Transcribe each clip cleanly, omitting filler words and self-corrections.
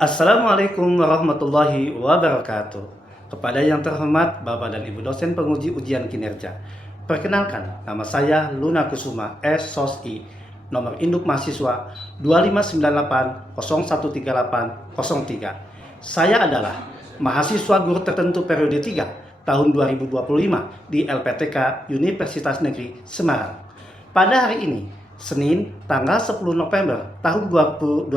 Assalamualaikum warahmatullahi wabarakatuh. Kepada yang terhormat Bapak dan Ibu dosen penguji ujian kinerja. Perkenalkan, nama saya Luna Kusuma S. Sosi, nomor induk mahasiswa 2598013803. Saya adalah mahasiswa guru tertentu periode 3 tahun 2025 di LPTK Universitas Negeri Semarang. Pada hari ini, Senin, tanggal 10 November tahun 2025,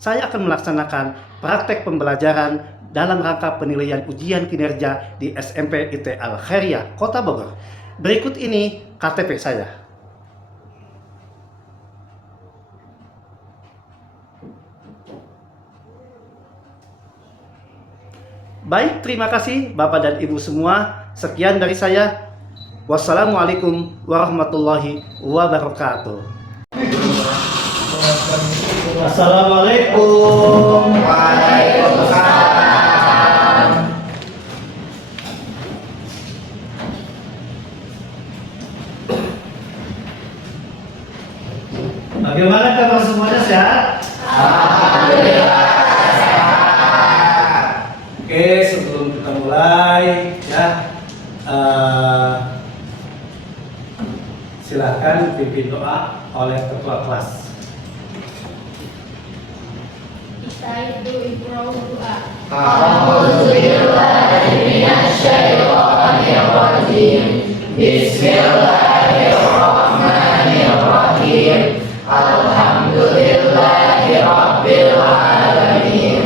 saya akan melaksanakan praktek pembelajaran dalam rangka penilaian ujian kinerja di SMP IT Al Khairiyah, Kota Bogor. Berikut ini KTP saya. Baik, terima kasih Bapak dan Ibu semua. Sekian dari saya. Wassalamualaikum warahmatullahi wabarakatuh. Assalamualaikum. Waalaikumsalam. Bagaimana kabar semuanya, sehat? Alhamdulillah sehat. Oke, sebelum kita mulai ya, silakan pimpin doa oleh ketua kelas. Kita itu ibrahim doa. A'udzubillahi minasyaitonirrajim. Bismillahirrahmanirrahim. Alhamdulillahi rabbil alamin.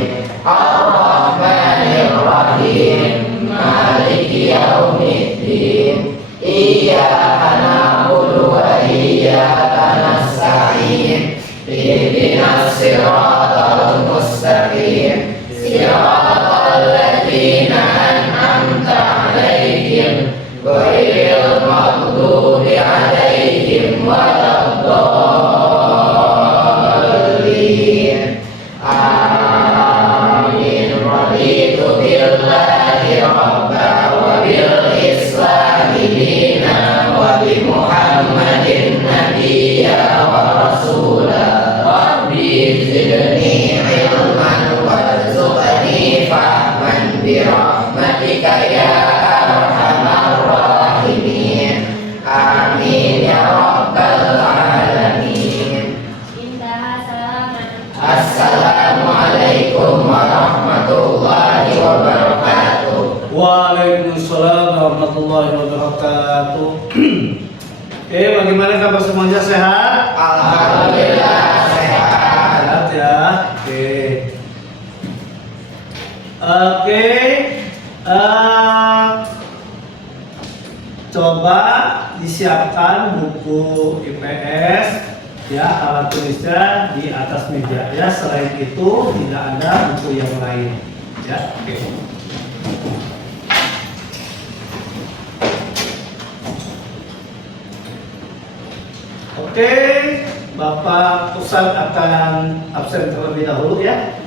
Ar-Rahmanir-Rahim. Maliki yaumiddin. Iyyaka na'budu wa iyyaka nasta'in. Ihdinas siratal mustaqim. Siratal ladzina an'amta 'alaihim ghairil maghdubi 'alaihim waladdallin. Amin. Raditu billahi rabba wa bil islami dina wa bi Muhammadin nabiyya wa rasulah. Rabbi zidni ilman warzuqni fahman bi rahmatika ya arhamar rahimin. Amin ya rabbal alamin. Indah salaman. Assalamualaikum warahmatullahi wabarakatuh. Waalaikumsalam warahmatullahi wabarakatuh. Oke, bagaimana kabar semuanya, sehat? Alhamdulillah sehat. Sehat ya. Oke. Oke. Coba disiapkan buku IPS ya, alat tulisnya di atas meja ya. Selain itu tidak ada buku yang lain ya. Oke. Oke, Bapak Ustadz akan absen terlebih dahulu ya.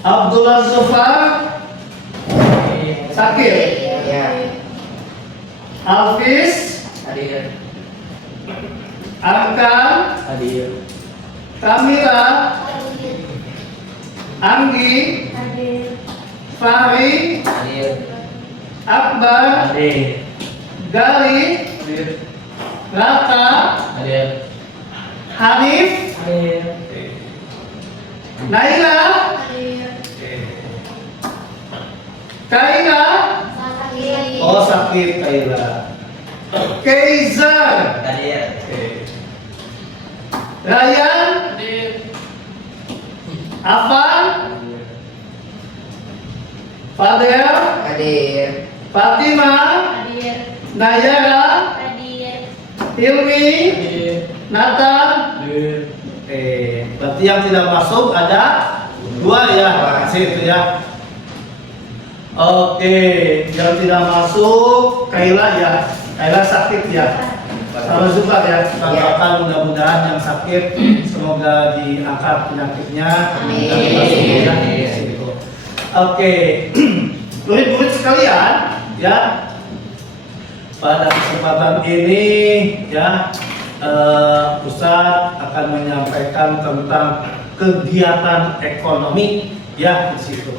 Abdullah Zufar sakit. Ya. Alvis Hadir. Arkan, Hadir. Kamila, Hadir. Anggi, Hadir. Fahri, Hadir. Akbar, Hadir. Gali, Hadir. Raka, Hadir. Hanif, Hadir. Naila, Hadir. Kaila. Sakit. Oh, sakit Kaila. Keizar, Hadir. Ryan, Afan, Fadel, Hadir. Fatima, Hadir. Nayara, Hadir. Hilmi, Hadir. Nathan. Hadir. Berarti yang tidak masuk ada dua ya, situ ya. Oke, yang tidak masuk Kaila ya. Kaila sakit ya. Sama juga ya. Doakan mudah-mudahan yang sakit semoga diangkat penyakitnya. Amin. Oke, murid-murid sekalian ya. Pada kesempatan ini ya Ustadz akan menyampaikan tentang kegiatan ekonomi ya di situ.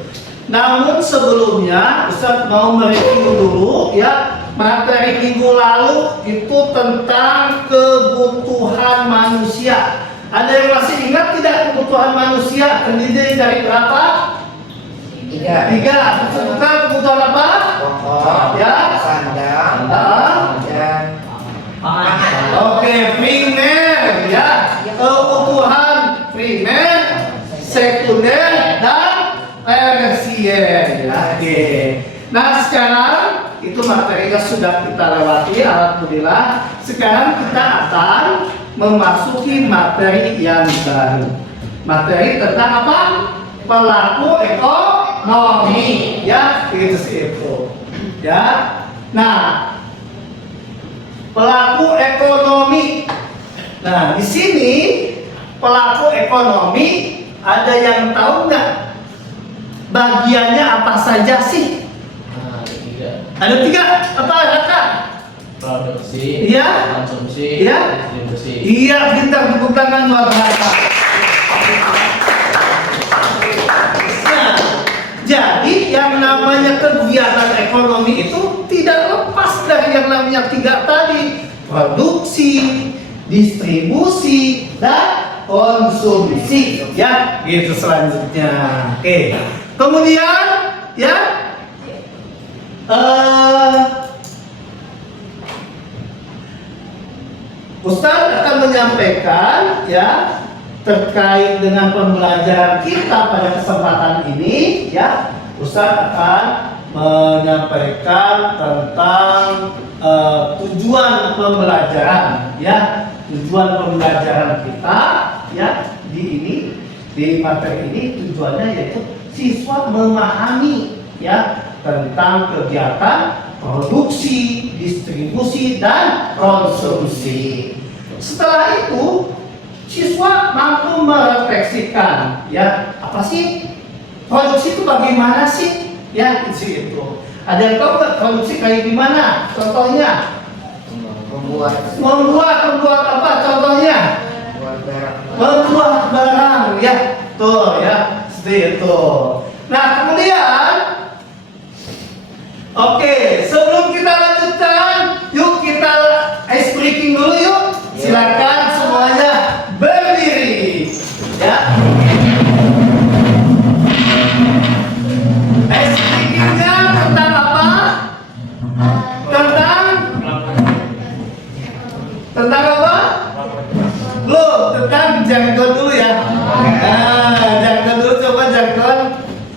Namun sebelumnya Ustadz mau mereview dulu ya materi minggu lalu itu tentang kebutuhan manusia. Ada yang masih ingat tidak kebutuhan manusia terdiri dari berapa? Tiga. Sebutkan kebutuhan apa? Pokok, Ya. sandang, dan pangan. Oke, primer ya. Kebutuhan primer, sekunder, dan tersier. Oke. Nah sekarang itu materinya sudah kita lewati, alhamdulillah. Sekarang kita akan memasuki materi yang baru. Materi tentang apa? Pelaku ekonomi, ya itu. Ya. Nah, pelaku ekonomi. Nah, di sini pelaku ekonomi ada yang tahu nggak bagiannya apa saja sih? Nah, ada 3. Ada 3 apa Raka? Produksi, Iya. konsumsi, Iya. distribusi. Iya, bintang tepuk tangan luar biasa. Nah, jadi yang namanya kegiatan ekonomi itu tidak lepas dari yang namanya 3 tadi: produksi, distribusi, dan konsumsi. Ya, gitu selanjutnya. Oke. Kemudian, ya, Ustaz akan menyampaikan ya terkait dengan pembelajaran kita pada kesempatan ini ya. Ustaz akan menyampaikan tentang tujuan pembelajaran ya. Tujuan pembelajaran kita ya di materi ini tujuannya yaitu siswa memahami ya tentang kegiatan produksi, distribusi, dan konsumsi. Setelah itu, siswa mampu merefleksikan, ya apa sih produksi itu bagaimana sih? Ya itu. Ada yang tahu nggak produksi kayak gimana? Contohnya? Membuat apa? Contohnya? Membuat barang, ya, tuh ya, seperti itu. Nah kemudian. Oke, sebelum kita lanjutkan, yuk kita ice breaking dulu yuk. Silakan semuanya berdiri. Ya. Ice breakingnya tentang apa? Tentang apa? Belum, tentang jargon dulu ya. Nah, jargon dulu, coba jargon.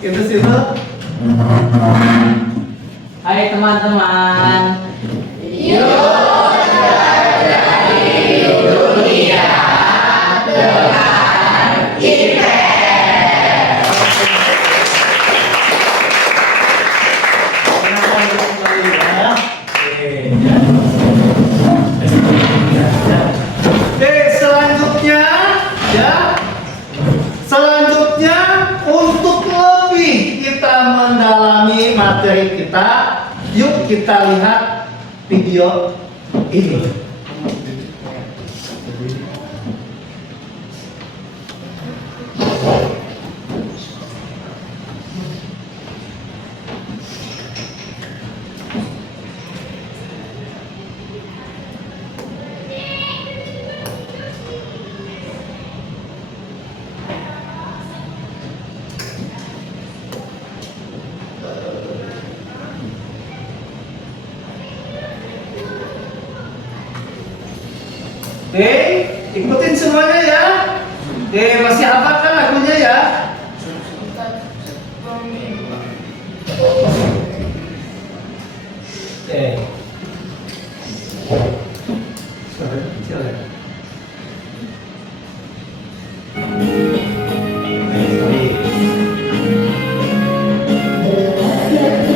Itu situ. Hai teman-teman. Selanjutnya untuk lebih kita mendalami materi kita, yuk kita lihat video ini. Oke, ikutin semuanya ya. Oke, masih hafal kan lagunya ya? Oke.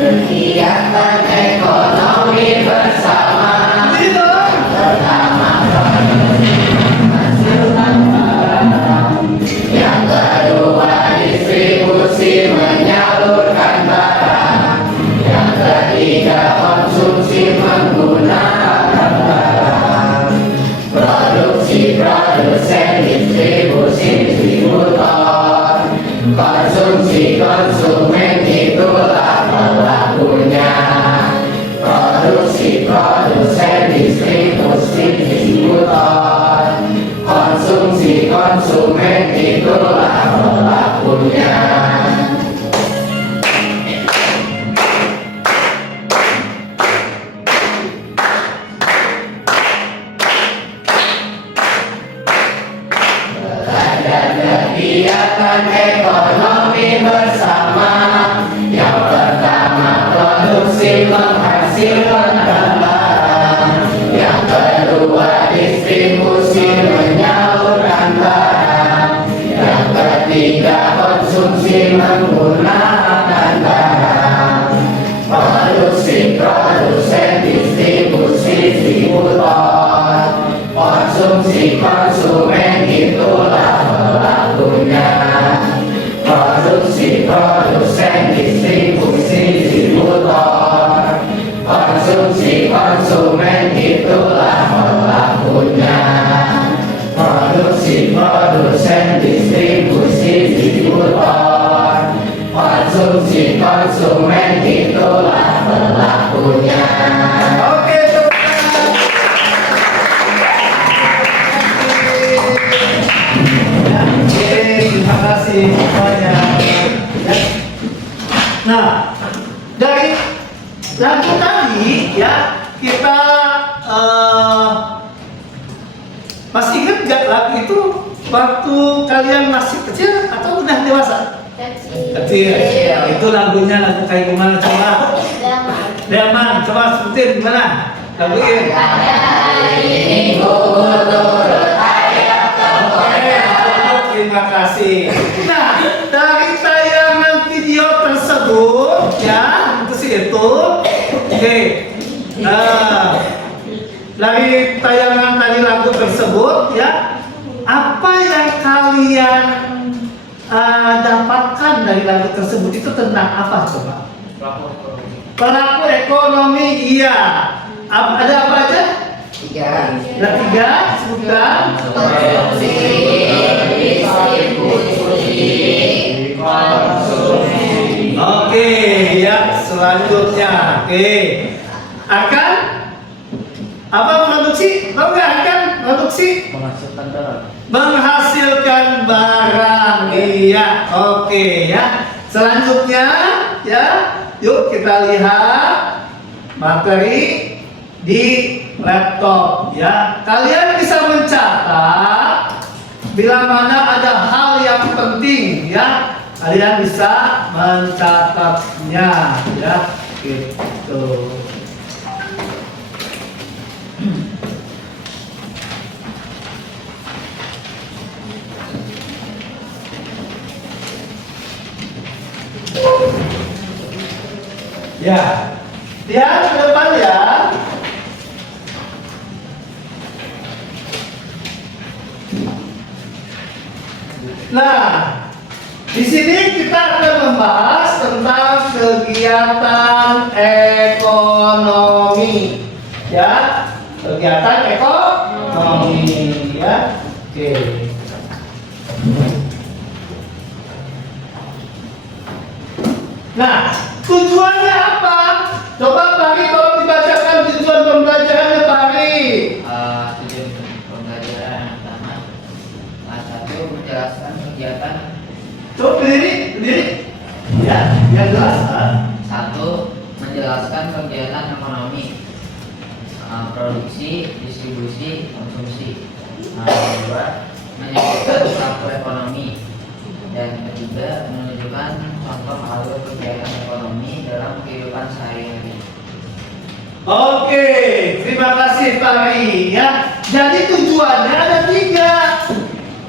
Kegiatan ekonomi bersama. Ini dong. Yang kedua distribusi menyalurkan barang. Yang ketiga konsumsi menggunakan barang. Produksi, produsen, distribusi, distributor. Konsumsi, konsumen, itulah pelakunya. Produksi, produsen, distribusi, distributor. Konsumsi, konsumen, itulah pelakunya. Kegiatan ekonomi bersama. Yang pertama, produksi menghasilkan barang. Yang kedua, distribusi menyalurkan barang. Yang ketiga, konsumsi menggunakan barang. Produksi, produsen, distribusi, distributor. Konsumsi, konsumen, itulah pelakunya. Produksi, produsen, distribusi, distributor. Konsumsi, konsumen, itulah pelakunya. Produksi, produsen, distribusi, distributor. Konsumsi, konsumen, itulah pelakunya. Oke, terima kasih semuanya. Ya. Nah, dari lagu tadi ya kita masih ingat gak lagu itu waktu kalian masih kecil atau udah dewasa? Kecil. Itu lagunya lagu kayak gimana coba? Daman, coba sebutin gimana? Laguin. Terima kasih. Nah, dari tayangan video tersebut, ya, itu, oke. Dari tayangan tadi lagu tersebut, ya, apa yang kalian dapatkan dari lagu tersebut itu tentang apa coba? Pelaku ekonomi, iya. Ada apa aja? Tiga. Ada 3, sebutkan. Produksi, distribusi, konsumsi. Oke, ya, selanjutnya. Oke. Akan apa produksi? Tahu nggak akan produksi? Menghasilkan barang. Menghasilkan barang. Iya, oke ya. Selanjutnya, ya, yuk kita lihat materi di laptop ya. Kalian bisa mencatat bila mana ada hal yang penting ya. Kalian bisa mencatatnya ya. Gitu. Ya. Lihat ke depan ya. Nah, di sini kita akan membahas tentang kegiatan ekonomi, ya, kegiatan ekonomi, ya, oke. Nah, tujuannya apa? Coba Pak Ari tolong dibacakan tujuan pembelajarannya Pak Ari. Tujuan pembelajaran yang pertama, satu, menjelaskan kegiatan. Coba berdiri. Ya, yang jelas. Satu, menjelaskan kegiatan ekonomi, produksi, distribusi, konsumsi. Kedua, menyebutkan pelaku ekonomi. Dan ketiga, menunjukkan contoh alur kegiatan ekonomi dalam kehidupan sehari-hari. Oke, terima kasih Pak Ari ya. Jadi tujuannya ada 3.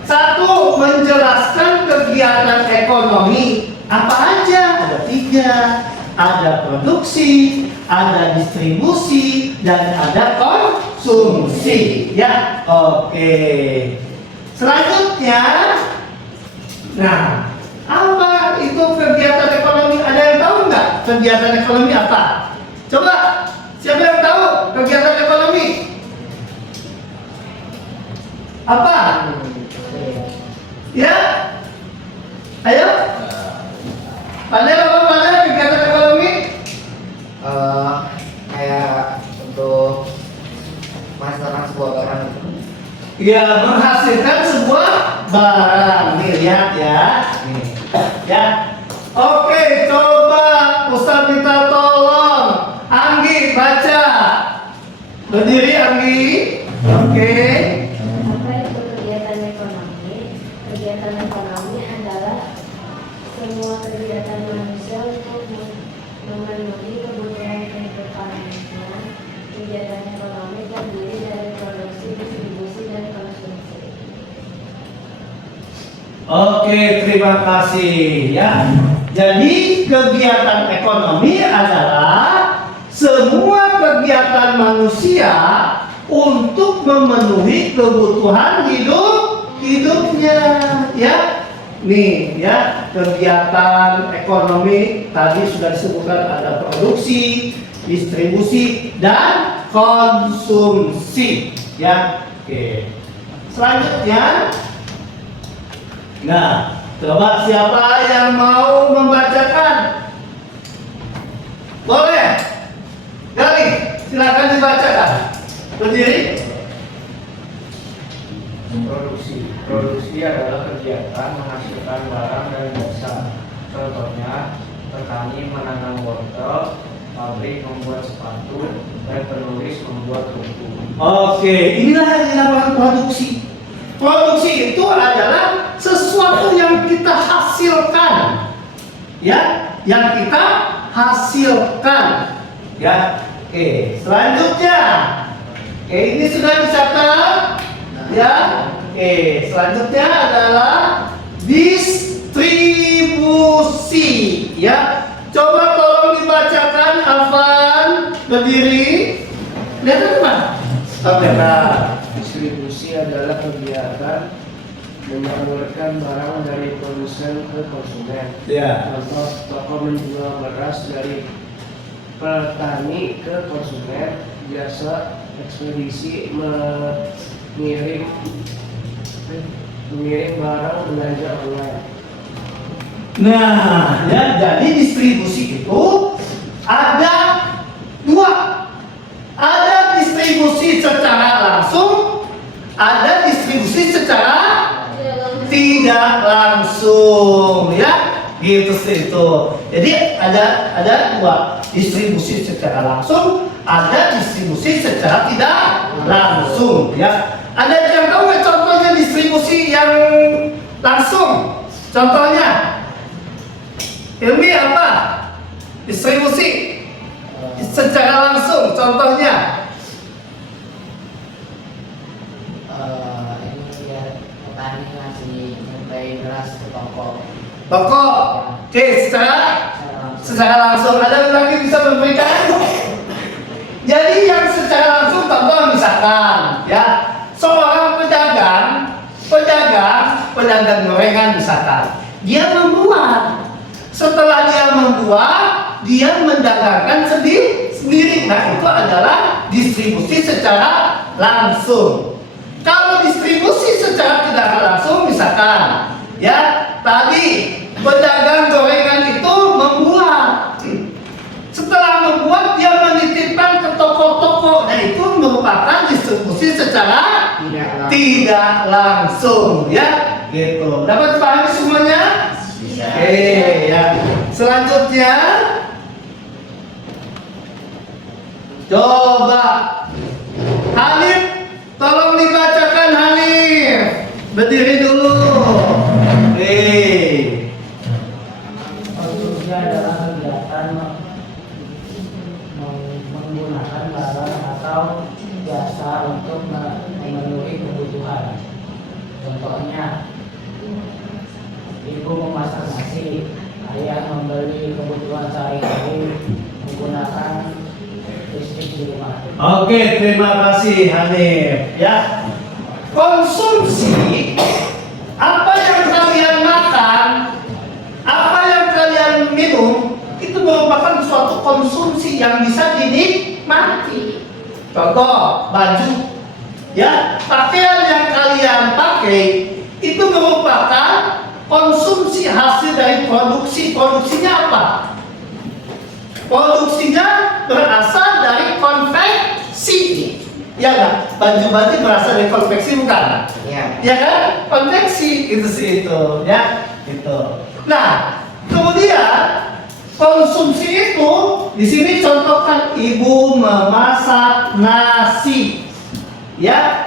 1, menjelaskan kegiatan ekonomi. Apa aja? Ada 3. Ada produksi, ada distribusi, dan ada konsumsi. Ya, oke. Selanjutnya, nah, apa itu kegiatan ekonomi? Ada yang tahu nggak kegiatan ekonomi apa? Coba, siapa yang tahu kegiatan ekonomi? Apa? Ya? Ayo? Pandai apa pandai kegiatan ekonomi? Kayak untuk menghasilkan sebuah barang. Ya, menghasilkan sebuah barang. Nih, lihat ya. Nih. Ya. Oke, coba Ustaz minta tolong. Anggi baca. Berdiri Anggi. Oke. Apa itu kegiatan ekonomi? Kegiatan ekonomi adalah semua kegiatan manusia untuk memenuhi kebutuhan kehidupannya. Kegiatan ekonomi terdiri dari produksi, distribusi, dan konsumsi. Oke, terima kasih ya. Jadi kegiatan ekonomi adalah semua kegiatan manusia untuk memenuhi kebutuhan hidupnya ya. Nih ya, kegiatan ekonomi tadi sudah disebutkan ada produksi, distribusi, dan konsumsi ya. Oke. Selanjutnya, nah, coba siapa yang mau membacakan? Boleh? Gali, silakan dibacakan. Berdiri. Produksi adalah kegiatan menghasilkan barang dan jasa. Contohnya, petani menanam wortel, pabrik membuat sepatu, dan penulis membuat buku. Oke, inilah yang dinamakan produksi. Produksi itu adalah sesuatu yang kita hasilkan, ya, yang kita hasilkan, ya. Oke, selanjutnya, oke, ini sudah dicatat, ya. Oke, selanjutnya adalah distribusi, ya. Coba tolong dibacakan, Afan, berdiri. Lihat apa? Oke, nah. Distribusi adalah kegiatan menyalurkan barang dari produsen ke konsumen. Ya. Contoh, toko menjual beras dari petani ke konsumen, jasa ekspedisi mengirim barang belanja online. Nah, ya, jadi distribusi itu ada dua. Ada distribusi secara langsung, ada distribusi secara tidak langsung, ya, gitu sih itu. Jadi ada dua, distribusi secara langsung, ada distribusi secara tidak langsung, ya. Ada yang tahu nggak contohnya distribusi yang langsung? Contohnya, Ilmi apa? Distribusi secara langsung, contohnya. Ini ya petani ngasih nyampai beras ke toko. Toko. Oke, secara langsung. Ada yang lagi bisa memberikan? Jadi yang secara langsung, contoh misalkan, ya, seorang pedagang gorengan misalkan, dia membuat. Setelah dia membuat, dia mendagangkan sendiri. Nah, itu adalah distribusi secara langsung. Kalau distribusi secara tidak langsung, misalkan, ya, tadi pedagang gorengan itu membuat. Setelah membuat, dia menitipkan ke toko-toko. Nah, itu merupakan distribusi secara tidak langsung, ya, gitu. Dapat pahami semuanya? Oke, ya. Selanjutnya, coba Hanif, tolong dibacakan Hanif. Berdiri dulu. Konsumsi adalah kegiatan menggunakan barang atau jasa untuk memenuhi kebutuhan. Contohnya, ibu memasak nasi, ayah membeli kebutuhan sehari-hari menggunakan listrik di rumah. Oke, terima kasih Hanif. Ya, konsumsi, apa yang kalian makan, apa yang kalian minum, itu merupakan suatu konsumsi yang bisa dinikmati. Contoh, baju, ya, pakaian yang kalian pakai itu merupakan konsumsi hasil dari produksi. Produksinya apa? Produksinya berasal dari konveksi. Ya nggak? Baju-baju berasal dari konveksi bukan? Iya. Ya kan? Konveksi itu sih itu, ya itu. Nah, kemudian konsumsi itu di sini contohkan ibu memasak nasi, ya,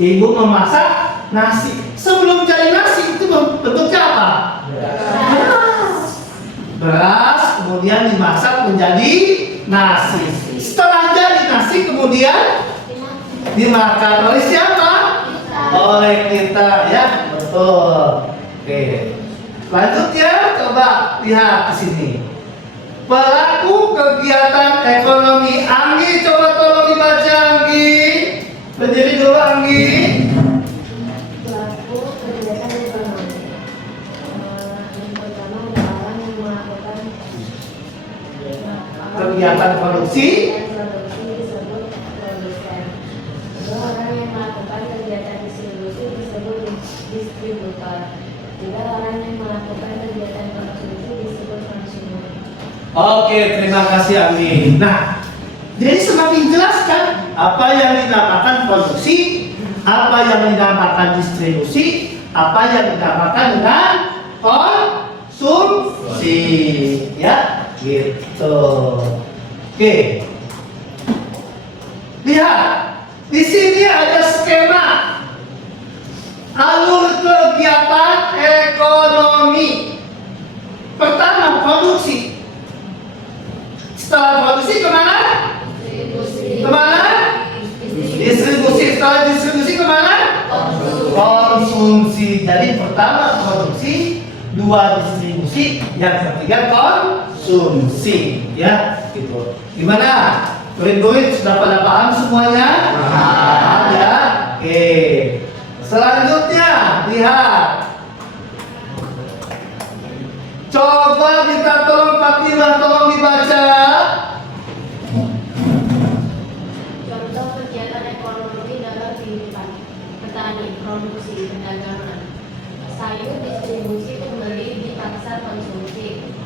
ibu memasak nasi. Sebelum jadi nasi itu bentuknya apa? Beras, kemudian dimasak menjadi nasi. Setelah jadi nasi kemudian dimakan oleh siapa? Oleh kita, ya, betul. Oke. Lanjut ya, coba lihat di sini. Pelaku kegiatan ekonomi. Anggi, coba tolong dibaca Anggi. Berdiri dulu Anggi. Pelaku kegiatan ekonomi. Yang pertama adalah orang yang melakukan Kegiatan produksi. produksi disebut produsen. Kedua, orang yang melakukan kegiatan distribusi disebut distributor. Tiga, orang yang melakukan kegiatan konsumsi disebut konsumen. Oke, terima kasih Anggi. Nah, jadi semakin jelas kan apa yang dinamakan produksi, apa yang dinamakan distribusi, apa yang dinamakan dengan konsumsi, ya, gitu. Oke. Lihat, di sini ada skema alur kegiatan ekonomi. Pertama, produksi. Setelah produksi kemana? Kemana? Distribusi. Setelah distribusi kemana? Konsumsi. Jadi pertama produksi, dua distribusi, yang ketiga konsumsi, ya, gitu. Gimana? Murid-murid sudah pada paham semuanya? Paham ya? Oke. Selanjutnya, lihat. Coba kita tolong Fatimah, tolong dibaca. Contoh kegiatan ekonomi dalam kehidupan petani, produksi, perdagangan, sayur, distribusi, pembeli di pasar konsumsi,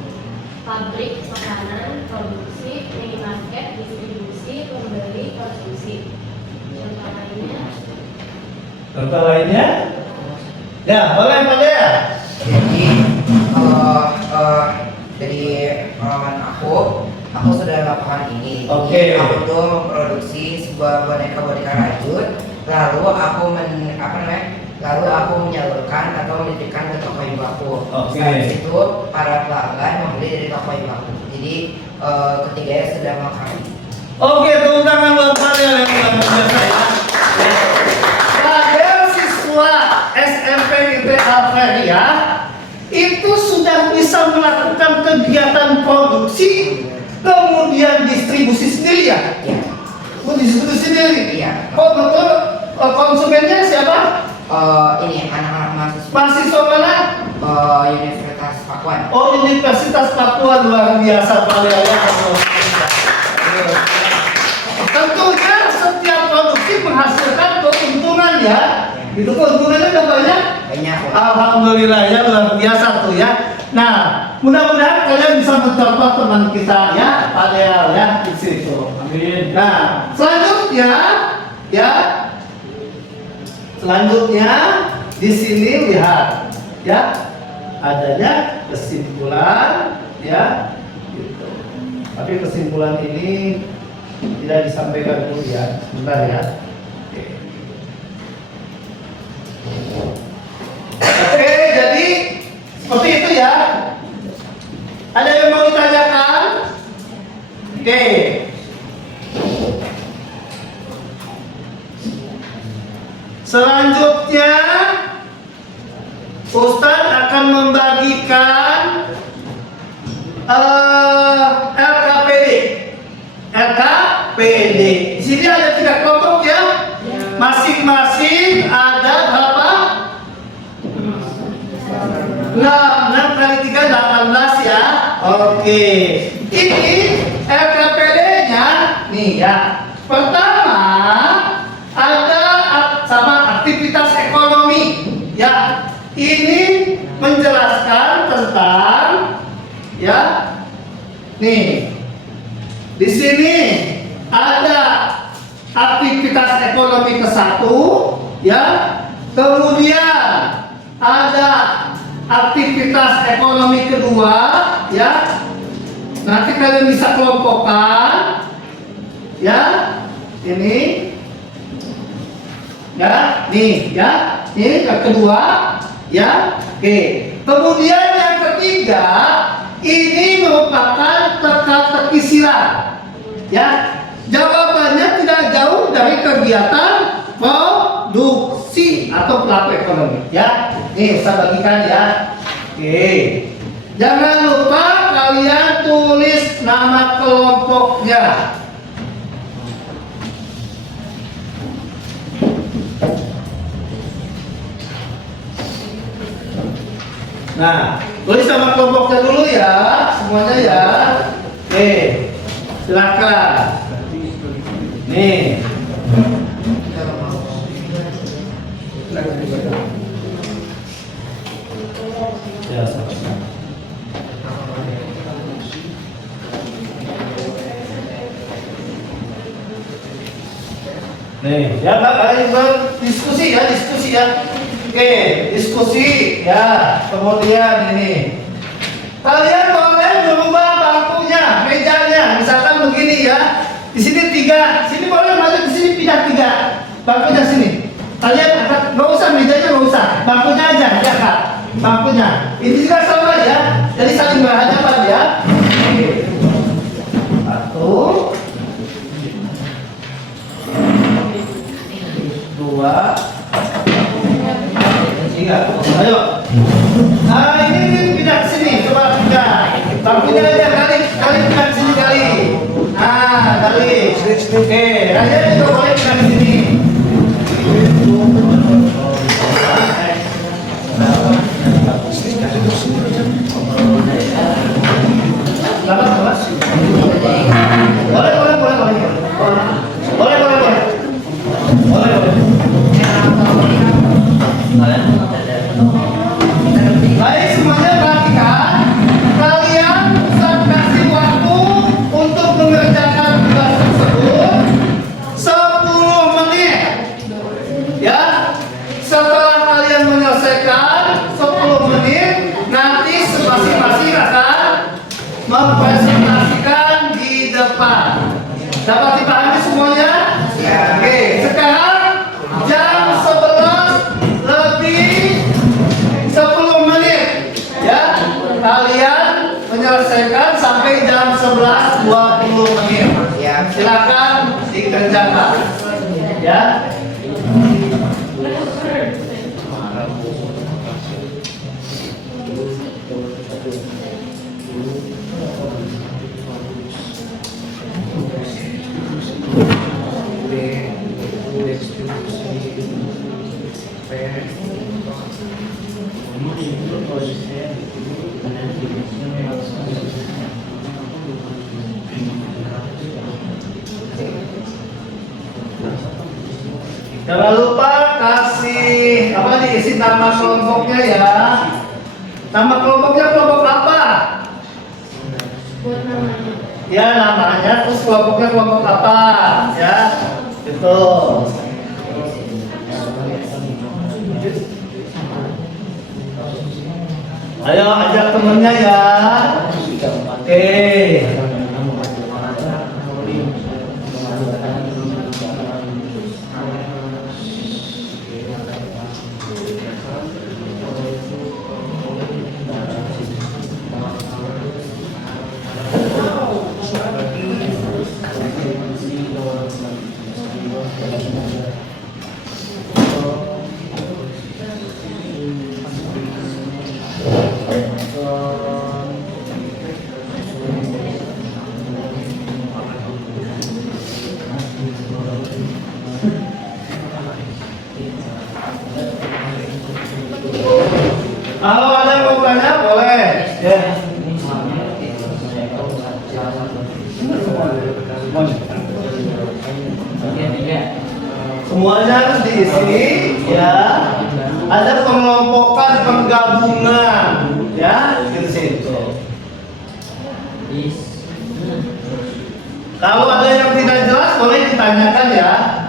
pabrik makanan, produksi, minimarket, distribusi, pembeli, konsumsi. Contoh lainnya, Contoh lainnya? Ya, boleh Pak Dea. Jadi dari pengalaman aku sudah melakukan ini. Oke. Aku tuh memproduksi sebuah boneka rajut, lalu aku menyalurkan atau menitipkan ke toko ibu aku. Oke. Setelah itu para pelanggan membeli dari toko ibu aku. Jadi ketiganya sudah melakukan ini. Oke, tepuk tangan buat kalian yang luar biasa ya. Pada siswa SMP IT Alveria itu sudah bisa melakukan kegiatan produksi, kemudian distribusi sendiri ya. Iya. Oh, distribusi sendiri. Iya. Oh betul. Konsumennya siapa? Ini anak-anak mahasiswa Mahasiswa mana? Universitas Pakuan. Oh, Universitas Papua, luar biasa kalian ya. Tentunya setiap produksi menghasilkan keuntungan ya. Itu keuntungannya udah banyak. Banyak. Alhamdulillah ya, luar biasa tuh ya. Nah, mudah-mudahan kalian bisa mencontoh teman kita ya, Padel ya di situ. Amin. Nah, selanjutnya ya. Selanjutnya di sini lihat ya, adanya kesimpulan ya. Gitu. Tapi kesimpulan ini tidak disampaikan dulu ya, sebentar ya. Oke, jadi seperti itu ya. Ada yang mau ditanyakan? Oke. Selanjutnya Ustadz akan membagikan LKPD. LKPD. Di sini ada 3 kelompok ya. Masing-masing ada berapa? 6 kali 3 18 ya. Oke. Ini LKPD-nya nih ya. Pertama ada sama aktivitas ekonomi. ini menjelaskan tentang ya. Nih. Di sini ada aktivitas ekonomi ke-1 ya. Kemudian ada aktivitas ekonomi kedua ya. Nanti kalian bisa kelompokkan ya. Ini ya, nih ya. Ini yang kedua ya. Oke. Kemudian yang ketiga ini merupakan teka-teki silang ya. Jawabannya tidak jauh dari kegiatan produksi atau pelaku ekonomi ya. Nih saya bagikan ya. Oke. Jangan lupa kalian tulis nama kelompoknya. Nah, tulis nama kelompoknya dulu ya, semuanya ya. Oke, silakan. Nih. Ya, sama-sama. Nih, ya kalian berdiskusi ya, diskusi ya. Oke, diskusi ya. Kemudian ini, kalian boleh merubah bangkunya, mejanya. Misalkan begini ya. Di sini 3, sini boleh maju, di sini pindah 3. Bangkunya sini. Kalian nggak usah mejanya, nggak usah. Bangkunya aja, ya kak. Bangkunya. Ini juga sama ya. Jadi saling berhadapan ya. Oke. 1, 2, 3. Ayo. Nah ini pindah ke sini, coba pindah. Bangkunya aja kali pindah ke sini kali. Nah kali. Oke, aja juga boleh pindah ke sini. Dapat, dapat. Boleh. Baik, semuanya perhatikan. Kalian saya kasih waktu untuk mengerjakan tugas tersebut 10 menit. Ya. Setelah kalian menyelesaikan 10 menit, nanti masing-masing akan mempresentasikan di depan. Dapat dipahami semuanya? Ya. Oke, sekarang jam 11 lebih 10 menit ya. Kalian menyelesaikan sampai jam 11.20 menit. Ya, silakan dikerjakan. Ya. Jangan lupa kasih diisi nama kelompoknya ya. Nama kelompoknya kelompok apa? Buat namanya. Ya namanya, terus kelompoknya kelompok apa? Ya, itu. Ayo ajak temennya ya. Oke. Kalau ada yang mau tanya boleh. Ya. Semuanya harus diisi ya. Ada pengelompokan tanyakan ya.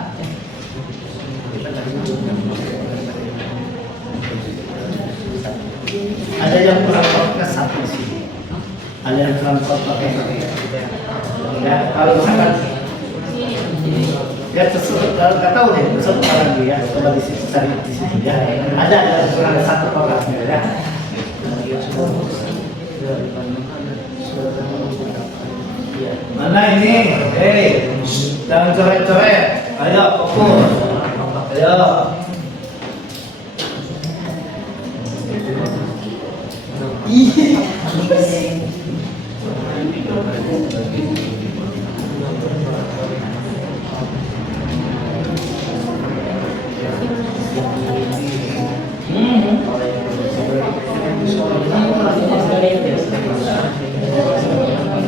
Ada yang kurang podcast satu sih. Ada yang kurang podcast. Ya, kalau misalkan ya nggak tahu deh, besok lagi ya, coba di situ cari di situ ya. Ada yang kurang satu podcastnya ya. Mana ini? Jangan coret-coret. Ayo, fokus. Ayo.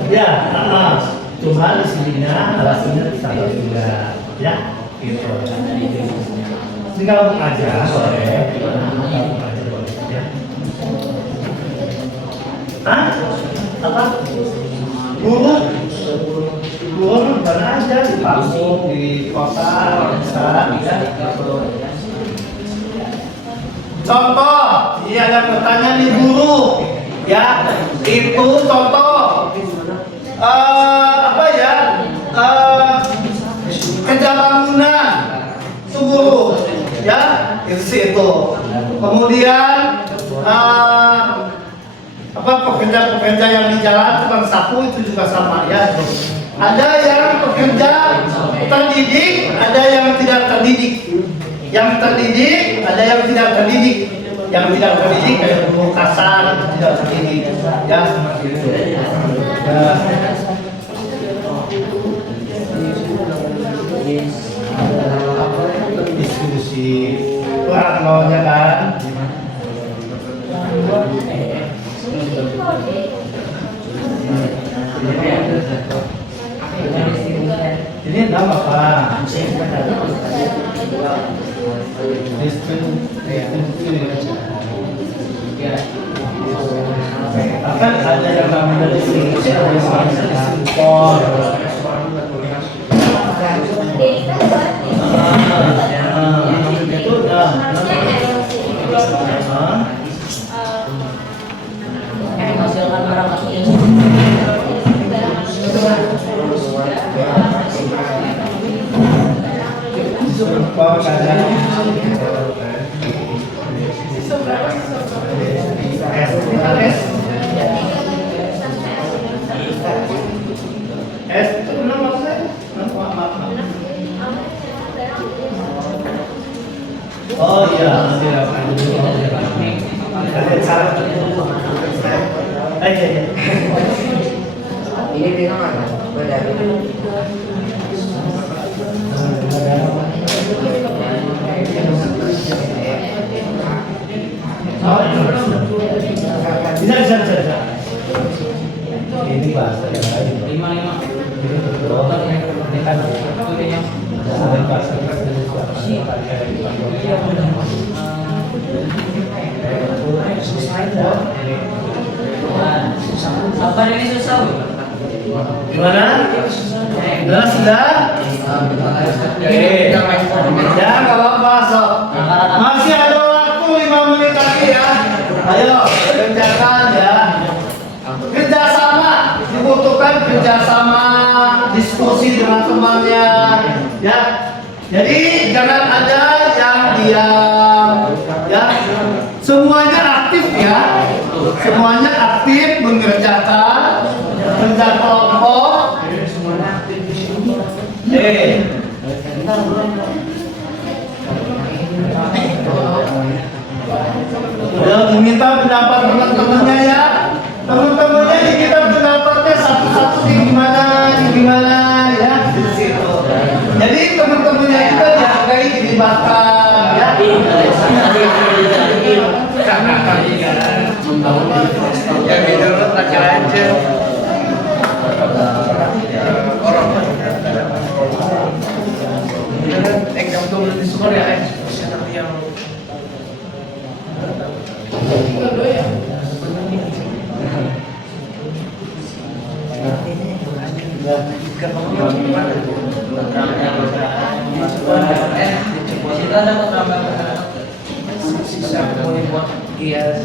Ya, cuma di sininya alasannya sama juga, ya, gitu. Ini gabung aja, boleh. Gabung aja boleh, ya. Hah? Apa? Guru? Guru mana aja di kampung, di kota, bisa, ya. Contoh, ini ada pertanyaan nih guru, ya, itu contoh. Apa ya? Kerja bangunan, itu guru, ya, itu. Kemudian apa pekerja-pekerja yang di jalan tukang sapu itu juga sama ya. Ada yang pekerja terdidik, ada yang tidak terdidik. Yang terdidik, ada yang tidak terdidik. Yang tidak terdidik kayak guru kasar itu tidak terdidik. Ya, seperti itu. Diskusi kurang maunya kan. Ini nama apa? Akan ada yang namanya distribusi, ada yang namanya distributor. Itu udah. Menghasilkan barang asli. S itu nama saya. Maaf. Oh iya, tidak. Iya. Ini di mana? Beda. Bisa. Ini bahasa yang lain. 55. Ini betul. Ini kan bahasa Apa ini susah? gimana? Sudah? Oke. Ya, nggak apa-apa, Sob. Masih ada waktu 5 menit lagi ya. Ayo, kerjakan ya. Kerjasama, dibutuhkan kerjasama, diskusi dengan temannya, ya. Jadi jangan ada yang diam, ya. Semuanya aktif ya. Semuanya aktif mengerjakan kerja kelompok. Udah meminta pendapat teman-temannya ya. Teman-temannya ini kita pendapatnya satu-satu gimana ya di situ. Jadi teman-temannya kita dihargai dilibatkan ya. Yang di download aja. Orang. Kamu tuh di sekolah ya, yang Nah, sisa poin buat iya.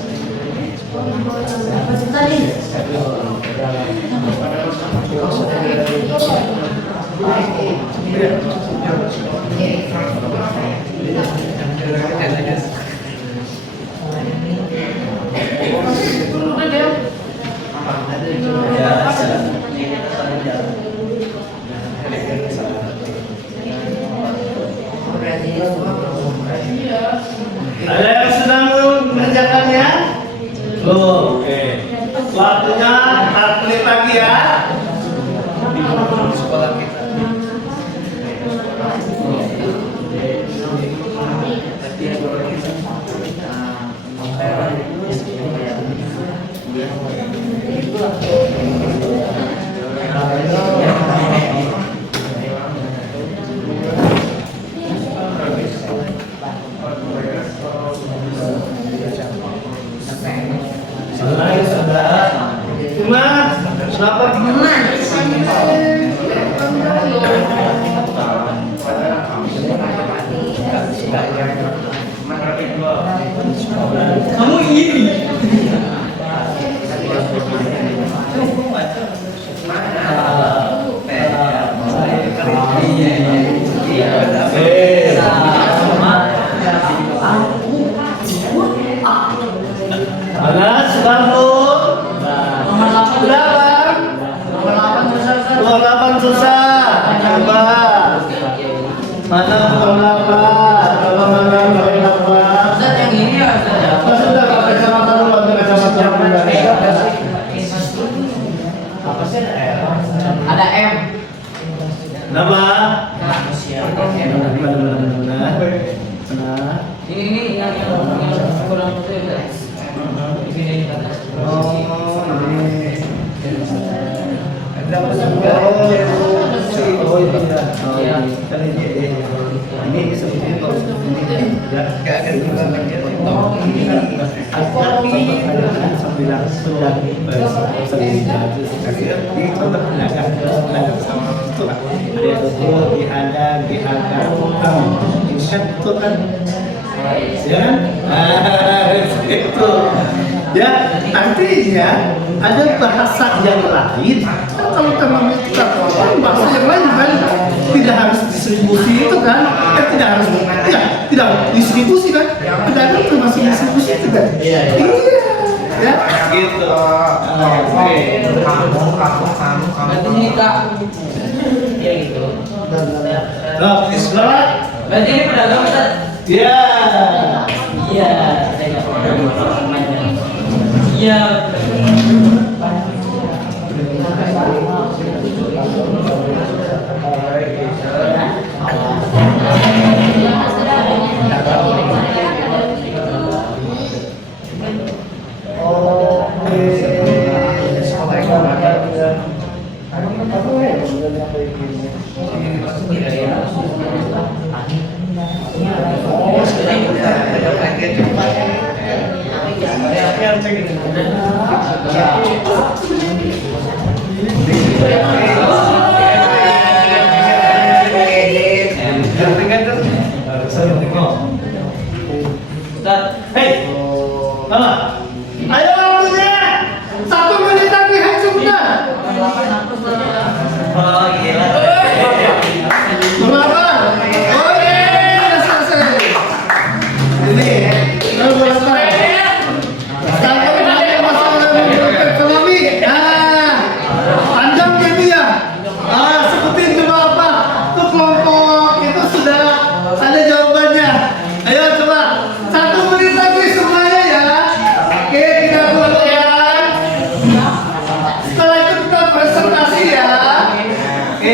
Ada yang sedang mengerjakannya? Oke. Waktunya 4 menit lagi ya. Sekolah kita. Mas, kenapa Kamu ini. Anas, bangun. Berapa? Nomor 8 susah. Coba. Mana nomor 8? Coba mana nomor 8? Ustaz yang ini ya Ustaz. Oh, sudah pakai kacamata dulu, pakai kacamata dulu. Apa sih Ada M. Nama? Ini yang kurang betul ya. Ini Oh, ini. Ini seperti itu. Gak akan bulan lagi. Ya, artinya ada bahasa yang lain. Kalau memang kita bahasa yang lain kan tidak harus distribusi itu kan, tidak harus tidak distribusi kan, pedagang termasuk distribusi itu kan. Iya, ya, gitu. Oke. berarti ini Kak. Ya gitu. Nah, bismillah. Berarti ini pedagang Ustaz. Ya. Iya. Iya. Ustaz, Hei, apa? Ayo waktunya 1 menit lagi, hai cepetan. oh gila. Berapa? Oh iya, selesai. Ini, nomor 8. Sampai pakai masalah ekonomi. Panjang gitu ya. Sebutin coba apa? Tuh kelompok itu sudah ada jawabannya. Ayo coba 1 menit lagi semuanya ya. Oke, kita mulai ya. Setelah itu kita presentasi ya. Oke.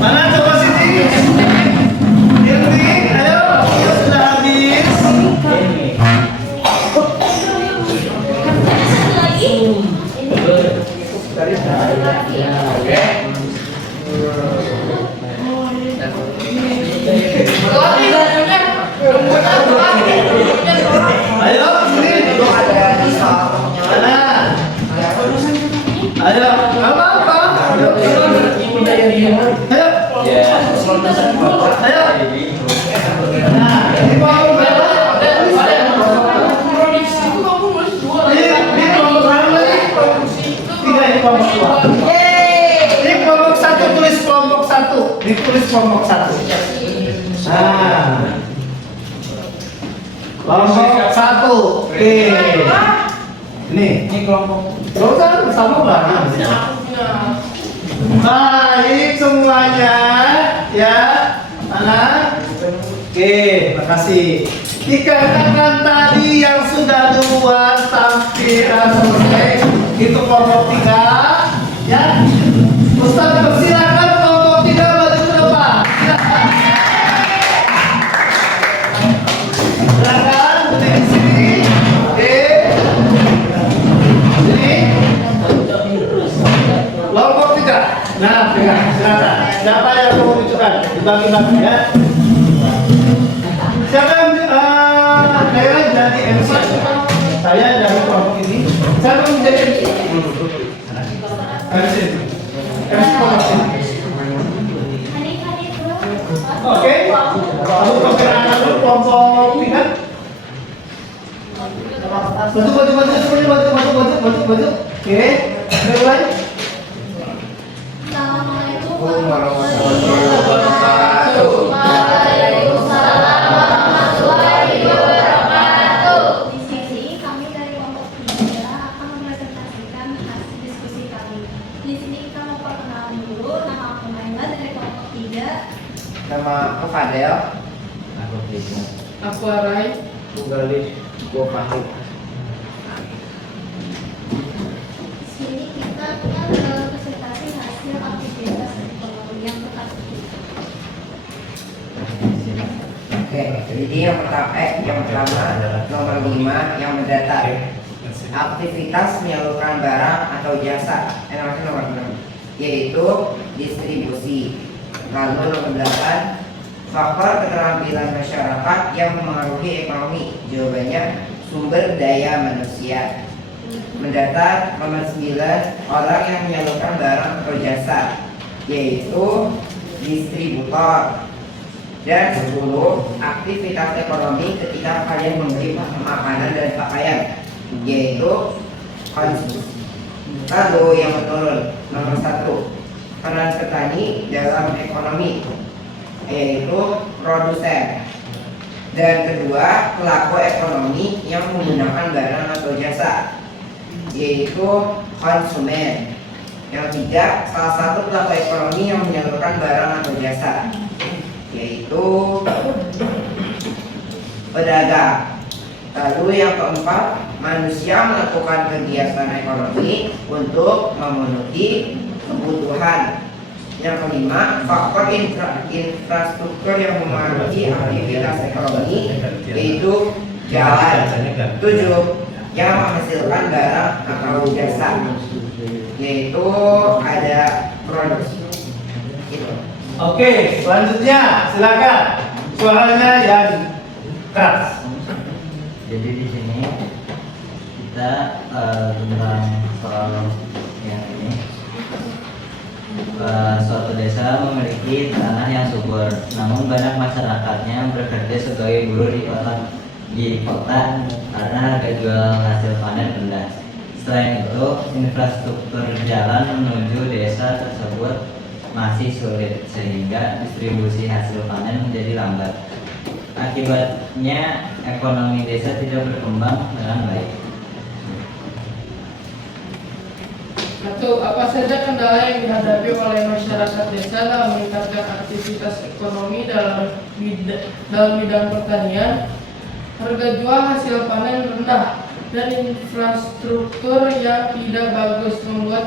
Mana coba sini? Ini, ayo, sudah habis. Ayo, sini. Ada di salonnya. Mana? Ayo, apa? Ayo. Ayo. Nah, ini kelompok berapa? Ini kelompok berapa lagi? Tiga, ini kelompok dua. Ini kelompok satu, tulis kelompok satu. Ditulis kelompok satu. Nah. Kelompok satu. Oke. Ini kelompok. Terus kan bersama bareng. Baik semuanya, ya, anak. Oke, makasih. Dikatakan tadi yang sudah duluan sampai selesai itu kelompok 3, ya. Ustaz persilakan kelompok 3 maju ke depan. Silakan berdiri di sini. Oke. Sini. Kelompok 3. Nah, silakan. Siapa yang mau menunjukkan? Dibagi-bagi ya. Siapa yang daerah jadi MC? Saya dari kelompok ini. Siapa yang menjadi MC? MC. MC kelompok ini. Oke. Lalu pergerakan dulu kelompok 3. Maju semuanya, maju. Oke. Mulai. Assalamualaikum Warahmatullahi wabarakatuh. Waalaikumsalam warahmatullahi wabarakatuh. Di sini kami dari kelompok 3 akan mempresentasikan hasil diskusi kami. Di sini kita mau perkenalan dulu. Nama aku Maila dari kelompok 3. Nama aku Fadel. Aku Arai. Gue Fahri. Di sini kita akan presentasi hasil aktivitas ekonomi yang berkaitan. Oke, jadi yang pertama nomor 5 yang mendatar. Aktivitas menyalurkan barang atau jasa. Maksudnya nomor 6 yaitu distribusi. Lalu nomor 8 faktor keterampilan masyarakat yang mempengaruhi ekonomi. Jawabannya sumber daya manusia. Mendatar nomor 9 orang yang menyalurkan barang atau jasa, yaitu distributor. Dan 10 aktivitas ekonomi ketika kalian membeli makanan dan pakaian, yaitu konsumsi. Lalu yang menurun nomor 1 peran petani dalam ekonomi, yaitu produsen. Dan kedua pelaku ekonomi yang menggunakan barang atau jasa, yaitu konsumen. Yang tiga salah satu pelaku ekonomi yang menyalurkan barang atau jasa, yaitu pedagang. Lalu yang keempat manusia melakukan kegiatan ekonomi untuk memenuhi kebutuhan. Yang kelima, faktor infrastruktur yang mempengaruhi aktivitas ekonomi, yaitu jalan. 7, yang menghasilkan barang atau jasa, yaitu ada produksi. Gitu. Oke, selanjutnya silakan. Suaranya yang keras. Jadi di sini kita tentang soal yang ini. Suatu desa memiliki tanah yang subur, namun banyak masyarakatnya bekerja sebagai buruh di kota karena harga jual hasil panen rendah. Selain itu, infrastruktur jalan menuju desa tersebut masih sulit sehingga distribusi hasil panen menjadi lambat. Akibatnya ekonomi desa tidak berkembang dengan baik. Satu, apa saja kendala yang dihadapi oleh masyarakat desa dalam meningkatkan aktivitas ekonomi dalam bidang pertanian? Harga jual hasil panen rendah, dan infrastruktur yang tidak bagus membuat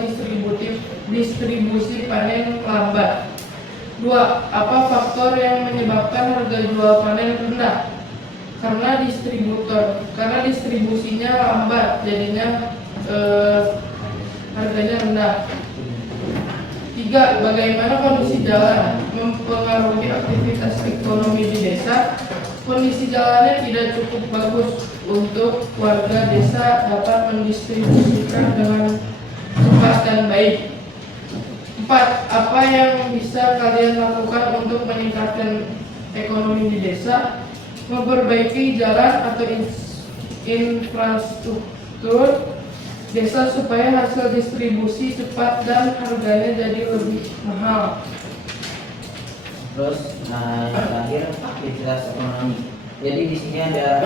distribusi panen lambat. 2. Apa faktor yang menyebabkan harga jual panen rendah? Karena distribusinya lambat, jadinya harganya rendah. 3. Bagaimana kondisi jalan mempengaruhi aktivitas ekonomi di desa? Kondisi jalannya tidak cukup bagus untuk warga desa dapat mendistribusikan dengan cepat dan baik. 4. Apa yang bisa kalian lakukan untuk meningkatkan ekonomi di desa? Memperbaiki jalan atau infrastruktur desa supaya hasil distribusi cepat dan harganya jadi lebih mahal. Terus yang terakhir aktivitas ekonomi. Jadi di sini ada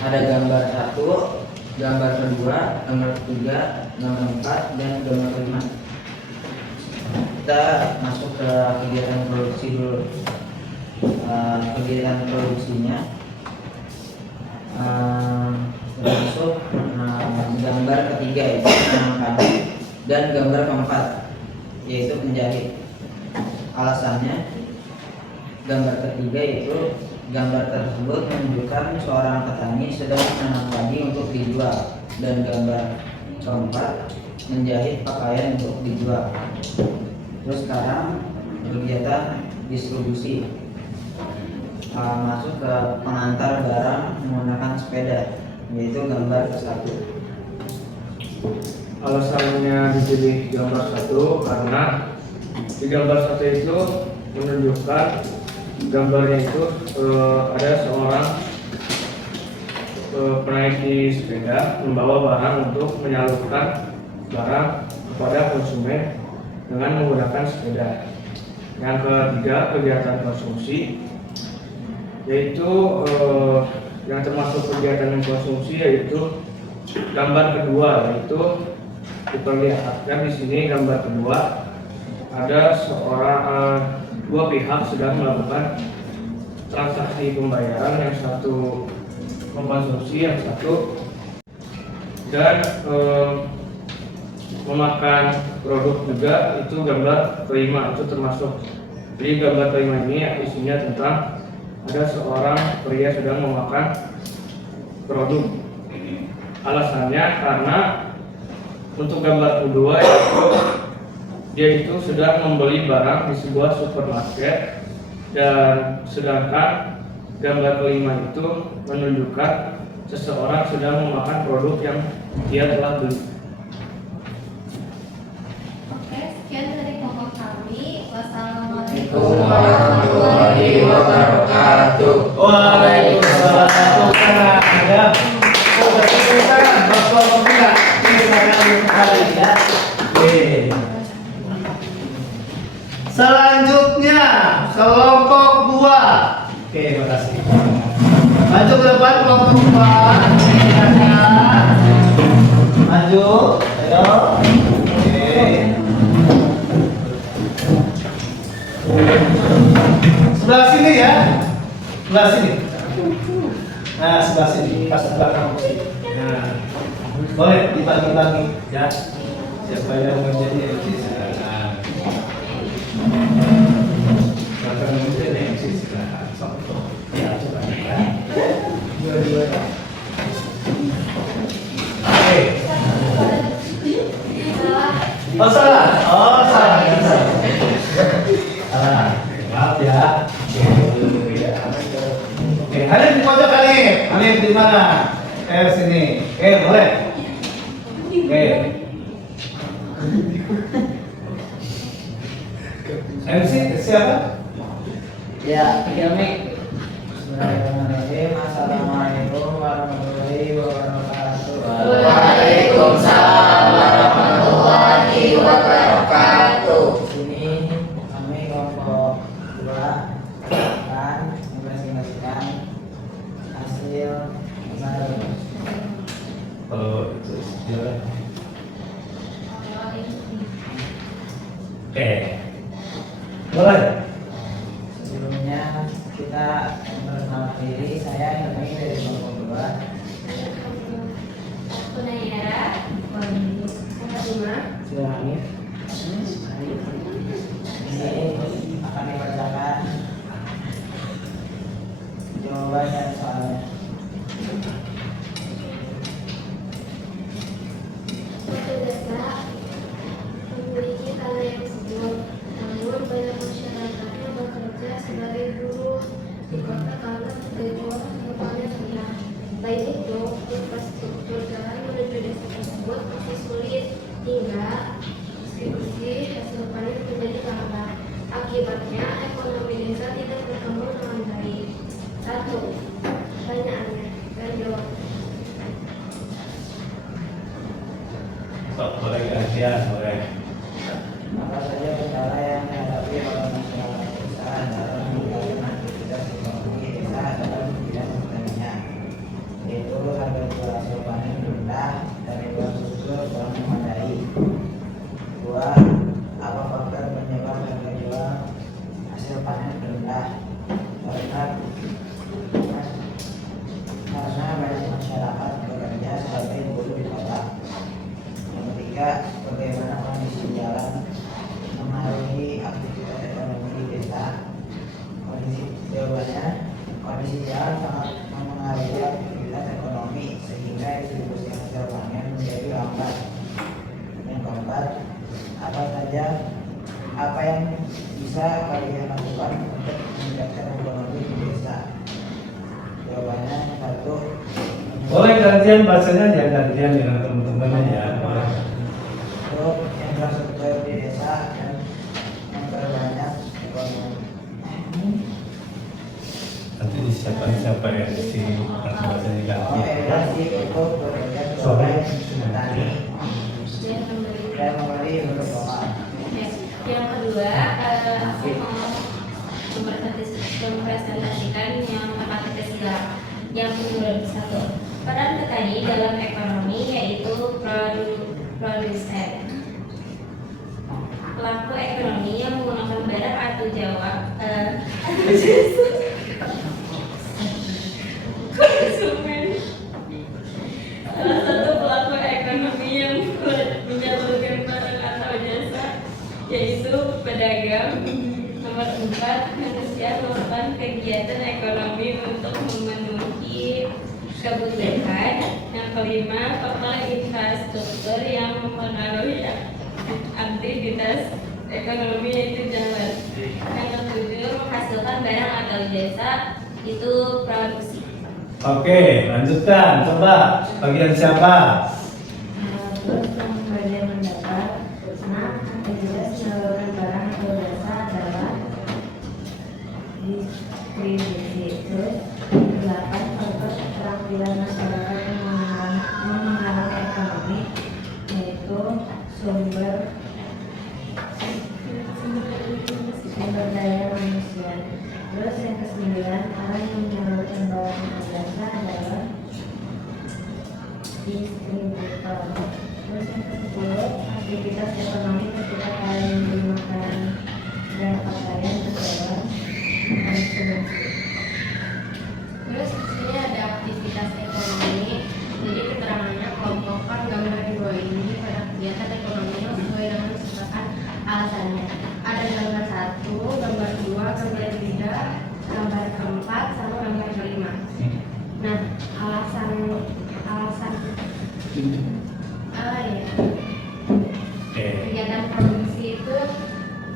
gambar 1, gambar kedua, gambar ketiga, gambar 4 dan gambar kelima. Kita masuk ke kegiatan produksi dulu. Kegiatan produksinya termasuk gambar ketiga yaitu menanam dan gambar keempat yaitu menjahit. Alasannya gambar ketiga itu gambar tersebut menunjukkan seorang petani sedang menanam padi untuk dijual dan gambar keempat menjahit pakaian untuk dijual. Terus sekarang kegiatan distribusi masuk ke pengantar barang menggunakan sepeda yaitu gambar ke-1. Alasannya dipilih gambar 1 karena di gambar 1 itu menunjukkan gambarnya itu ada seorang penaiki sepeda membawa barang untuk menyalurkan barang kepada konsumen dengan menggunakan sepeda. Yang ketiga, kegiatan konsumsi, yaitu yang termasuk kegiatan konsumsi yaitu gambar kedua, yaitu diperlihatkan di sini gambar kedua ada dua pihak sedang melakukan transaksi pembayaran, yang satu mengkonsumsi, yang satu dan memakan produk juga. Itu gambar kelima, itu termasuk. Jadi gambar kelima ini isinya tentang ada seorang pria sedang memakan produk. Alasannya karena untuk gambar kedua yaitu dia itu sedang membeli barang di sebuah supermarket, dan sedangkan gambar kelima itu menunjukkan seseorang sedang memakan produk yang dia telah beli. Oke, sekian dari kelompok kami. Wassalamualaikum warahmatullahi wabarakatuh. Waalaikumsalam. Selanjutnya kelompok 2. Oke, terima kasih. Maju ke depan kelompok 2. Maju, ayo. Oke. Sebelah sini ya. Sebelah sini. Nah, sebelah sini. Pas sebelah kamu sini. Nah, boleh dibagi-bagi ya. Siapa yang menjadi MC silakan. Silakan menjadi MC silakan. Ya, coba ya. Dua-dua. Oke. Oh salah. Oh salah. Salah. Maaf ya. Oke, Hanif di pojok Hanif. Hanif di mana? Sini. Oke, boleh. Oke. MC siapa? Ya, Mik. Bismillahirrahmanirrahim. Assalamualaikum warahmatullahi wabarakatuh. Waalaikumsalam warahmatullahi wabarakatuh. Di sini kami kelompok 2 akan mempresentasikan hasil kemarin. Oh, itu silakan. Oke. Boleh. Sebelumnya kita perkenalkan diri, saya Helmi dari kelompok 2. Kunayara, Fatima, Sudah Hanif. Ini akan dibacakan jawaban dan soalnya. Suatu desa memiliki tanah yang subur, namun banyak masyarakatnya bekerja sebagai buruh di kota karena tujuan kehidupannya rendah. Selain itu, infrastruktur jalan menuju desa tersebut masih sulit hingga distribusi hasil panen menjadi lambat. Akibatnya, ekonomi desa tidak berkembang dengan baik. 1. Pertanyaannya dan jawab. Boleh gantian, boleh. Apa saja kendala yang dihadapi oleh masyarakat desa dalam menjalankan aktivitas ekonomi desa dalam bidang pertanian, yaitu harga jual hasil panen rendah dan infrastruktur kurang memadai. 2. Apa faktor penyebab harga jual hasil panen rendah? Karena banyak masyarakat bekerja sebagai buruh di kota. Yang ketiga, bagaimana kondisi jalan mempengaruhi aktivitas ekonomi di desa? Jawabannya, kondisi jalan sangat mempengaruhi aktivitas ekonomi sehingga distribusi hasil panen menjadi lambat. Yang keempat, apa yang bisa kalian lakukan untuk meningkatkan ekonomi di desa? Jawabannya, 1. Boleh gantian bahasanya, ya gantian dengan teman-temannya ya. Boleh. Untuk infrastruktur di desa dan memperbanyak ekonomi. Nanti siapa ya di sini nanti bahasanya ganti. Edukasi untuk bekerja Sorry. sebagai petani dan membeli untuk doa. Yang kedua, aku mau mempresentasikan yang tempat ketiga. Yang menurut 1, peran petani dalam ekonomi yaitu produsen. Pelaku ekonomi yang menggunakan barang atau konsumen. Salah satu pelaku ekonomi yang menyalurkan barang atau jasa yaitu pedagang. Nomor 4, manusia melakukan kegiatan ekonomi untuk memenuhi kebutuhan. Yang kelima, faktor infrastruktur yang mempengaruhi aktivitas ekonomi yaitu jalan. Yang ketujuh, menghasilkan barang atau jasa itu produksi. Oke, lanjutkan. Coba bagian siapa? Terus bagian mendapat, aktivitas menyalurkan barang atau jasa adalah distribusi. Terus 8, faktor keterampilan masyarakat yang mempengaruhi ekonomi yaitu sumber daya manusia. Terus yang ke-9, orang yang menyalurkan barang atau jasa adalah distributor. Terus yang ke-10, aktivitas ekonomi ketika kalian membeli makanan dan pakaian adalah konsumsi. Terus di sini ada aktivitas ekonomi. Jadi keterangannya kelompokkan gambar di bawah ini pada kegiatan ekonomi yang sesuai dengan disebutkan alasannya. Ada gambar 1, gambar 2, gambar 3, gambar 4, sama gambar 5. Nah, alasan kegiatan produksi itu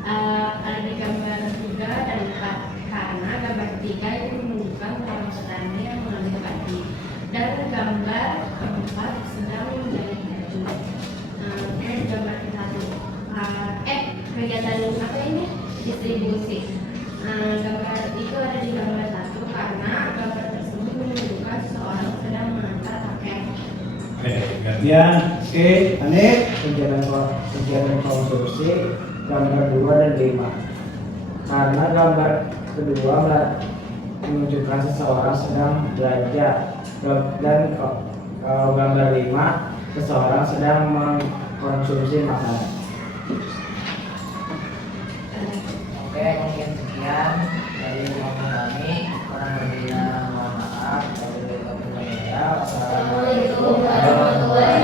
ada di gambar 3 dan 4 karena gambar 3 itu menunjukkan seorang petani yang mengambil padi dan gambar 4 sedang menjadi baju. Terus gambar 1 kegiatan apa ini distribusi. Gambar itu ada di gambar 1 karena gambar tersebut menunjukkan seseorang sedang mengantar pakaian. Oke, gantian. Oke, Hanif. Kegiatan konsumsi gambar 2 dan 5. Karena gambar kedua menunjukkan seseorang sedang belajar dan kalau gambar 5 seseorang sedang mengkonsumsi makanan. Oke, mungkin sekian dari kami. Kurang lebihnya mohon maaf. Wassalamualaikum warahmatullahi wabarakatuh.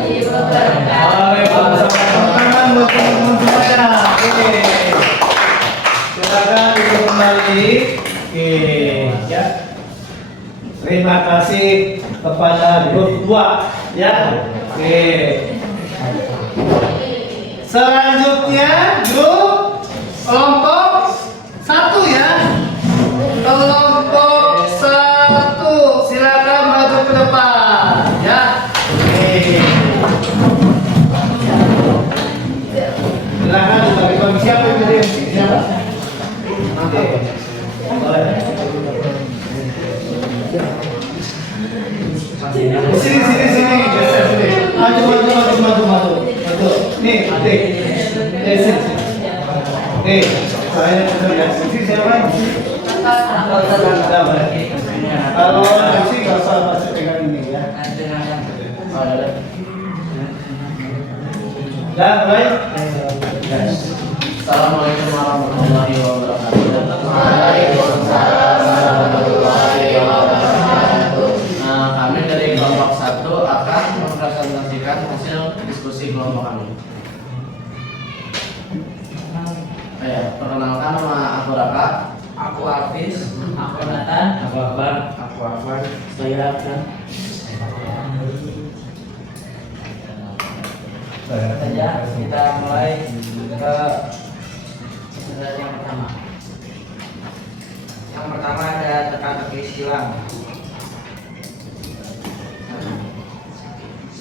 kepada grup 2 ya. Oke. Selanjutnya grup kelompok 1 ya. Kelompok 1 silakan maju ke depan ya. Oke. Silakan bagi bagi siapa yang jadi MC? Siapa? Oke. Boleh. Sini. Maju. Nih, adik. Sini. Nih, saya lihat sini siapa? Kalau MC nggak usah masuk pegang ini ya. Ya, baik. Assalamualaikum warahmatullahi wabarakatuh. Waalaikumsalam warahmatullahi wabarakatuh. Nah, kami dari kelompok 1 akan mempresentasikan hasil diskusi kelompok kami. Perkenalkan, nama aku Raka, aku Hafiz, aku Nathan, aku Akbar, aku Afwan, saya Aksan. Saja kita mulai ke yang pertama. Yang pertama ada teka-teki silang.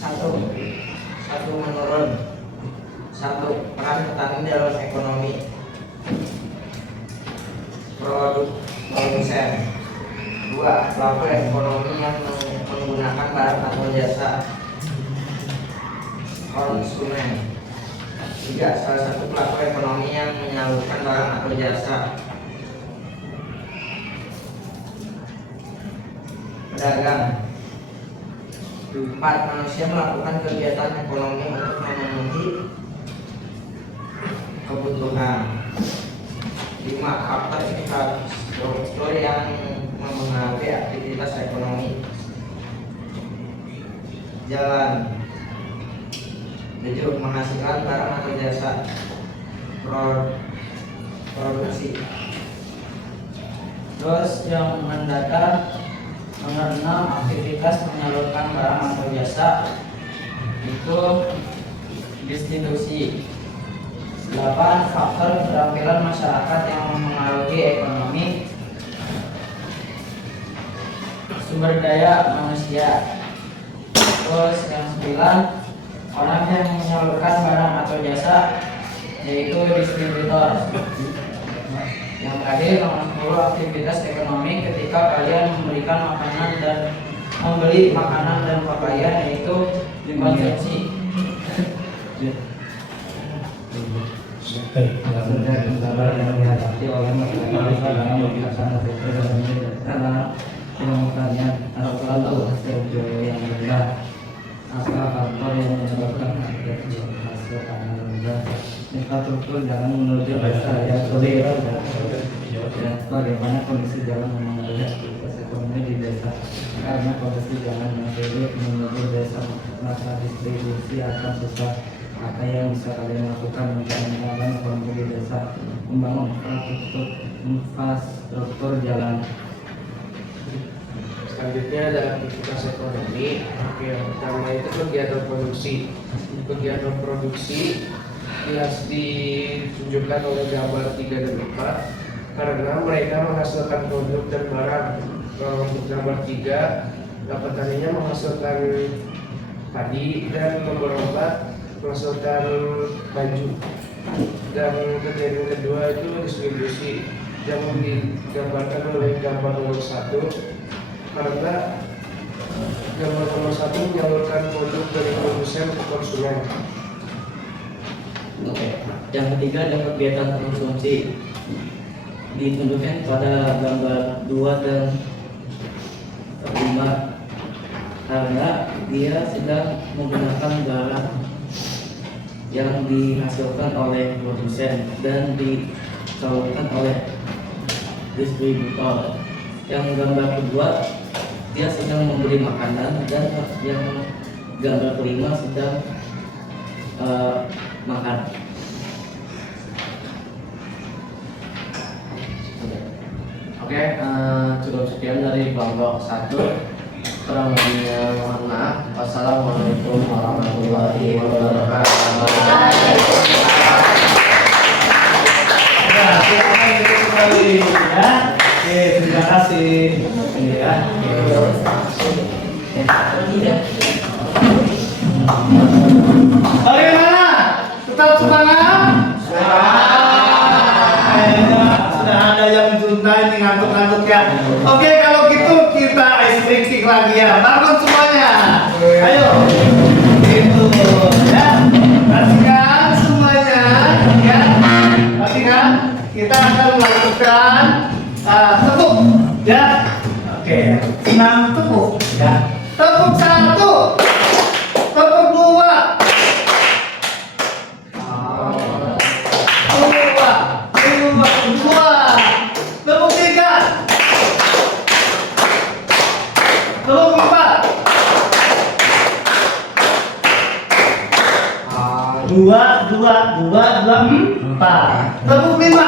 Satu menurun. 1. Peran petani dalam ekonomi. Produk produsen. 2. Pelaku ekonomi yang menggunakan barang atau jasa. Konsumen. 3. Salah satu pelaku ekonomi yang menyalurkan barang atau jasa. Pedagang. 4. Manusia melakukan kegiatan ekonomi untuk memenuhi kebutuhan. 5. Faktor infrastruktur yang mempengaruhi aktivitas ekonomi. Jalan. 7. Menghasilkan barang atau jasa. Produksi. Terus yang mendatar, nomor 6, aktivitas menyalurkan barang atau jasa itu distribusi. 8. Faktor keterampilan masyarakat yang mempengaruhi ekonomi. Sumber daya manusia. Terus yang 9, orang yang menyalurkan barang atau jasa yaitu distributor. Yang terakhir, nomor 10, aktivitas ekonomi ketika kalian memberikan makanan dan membeli makanan dan pakaian yaitu konsumsi. Apa faktor yang menyebabkan hasil panen rendah? Infrastruktur jalan menuju desa yang sulit. Bagaimana kondisi jalan mempengaruhi aktivitas ekonomi di desa? Karena kondisi jalan yang sulit menuju desa, maka distribusi akan susah. Apa yang bisa kalian lakukan untuk meningkatkan ekonomi di desa? Membangun infrastruktur jalan. Selanjutnya ada aktivitas ekonomi. Yang pertama itu kegiatan produksi. Kegiatan produksi harus ditunjukkan oleh gambar 3 dan 4 karena mereka menghasilkan produk dan barang. Kalau untuk gambar 3, petaninya menghasilkan padi dan nomor 4 menghasilkan baju. Dan kejadian kedua itu distribusi yang digambarkan oleh gambar nomor 1 karena gambar nomor 1 menyalurkan produk dari produsen ke konsumen. Oke. Yang ketiga ada kegiatan konsumsi, ditunjukkan pada gambar 2 dan 5 karena dia sedang menggunakan barang yang dihasilkan oleh produsen dan disalurkan oleh distributor. Yang gambar kedua dia sedang membeli makanan, dan yang gambar kelima sedang makan. Oke, cukup sekian dari kelompok 1. Kurang lebihnya mohon maaf. Wassalamualaikum warahmatullahi wabarakatuh. Ya, silakan duduk kembali ya. Oke, terima kasih. Ya. Bagaimana? Tetap semangat? Sudah ada yang juntai nih ngantuk-ngantuk ya. Oke, kalau gitu kita ice drinking lagi ya. Bangun semuanya. Ayo. Gitu ya. Perhatikan semuanya ya. Perhatikan. Kita akan melakukan tepuk ya. Oke, 6 tepuk ya. Tepuk 1. Tepuk 2. Tepuk 3. Tepuk 4. 4. Tepuk 5.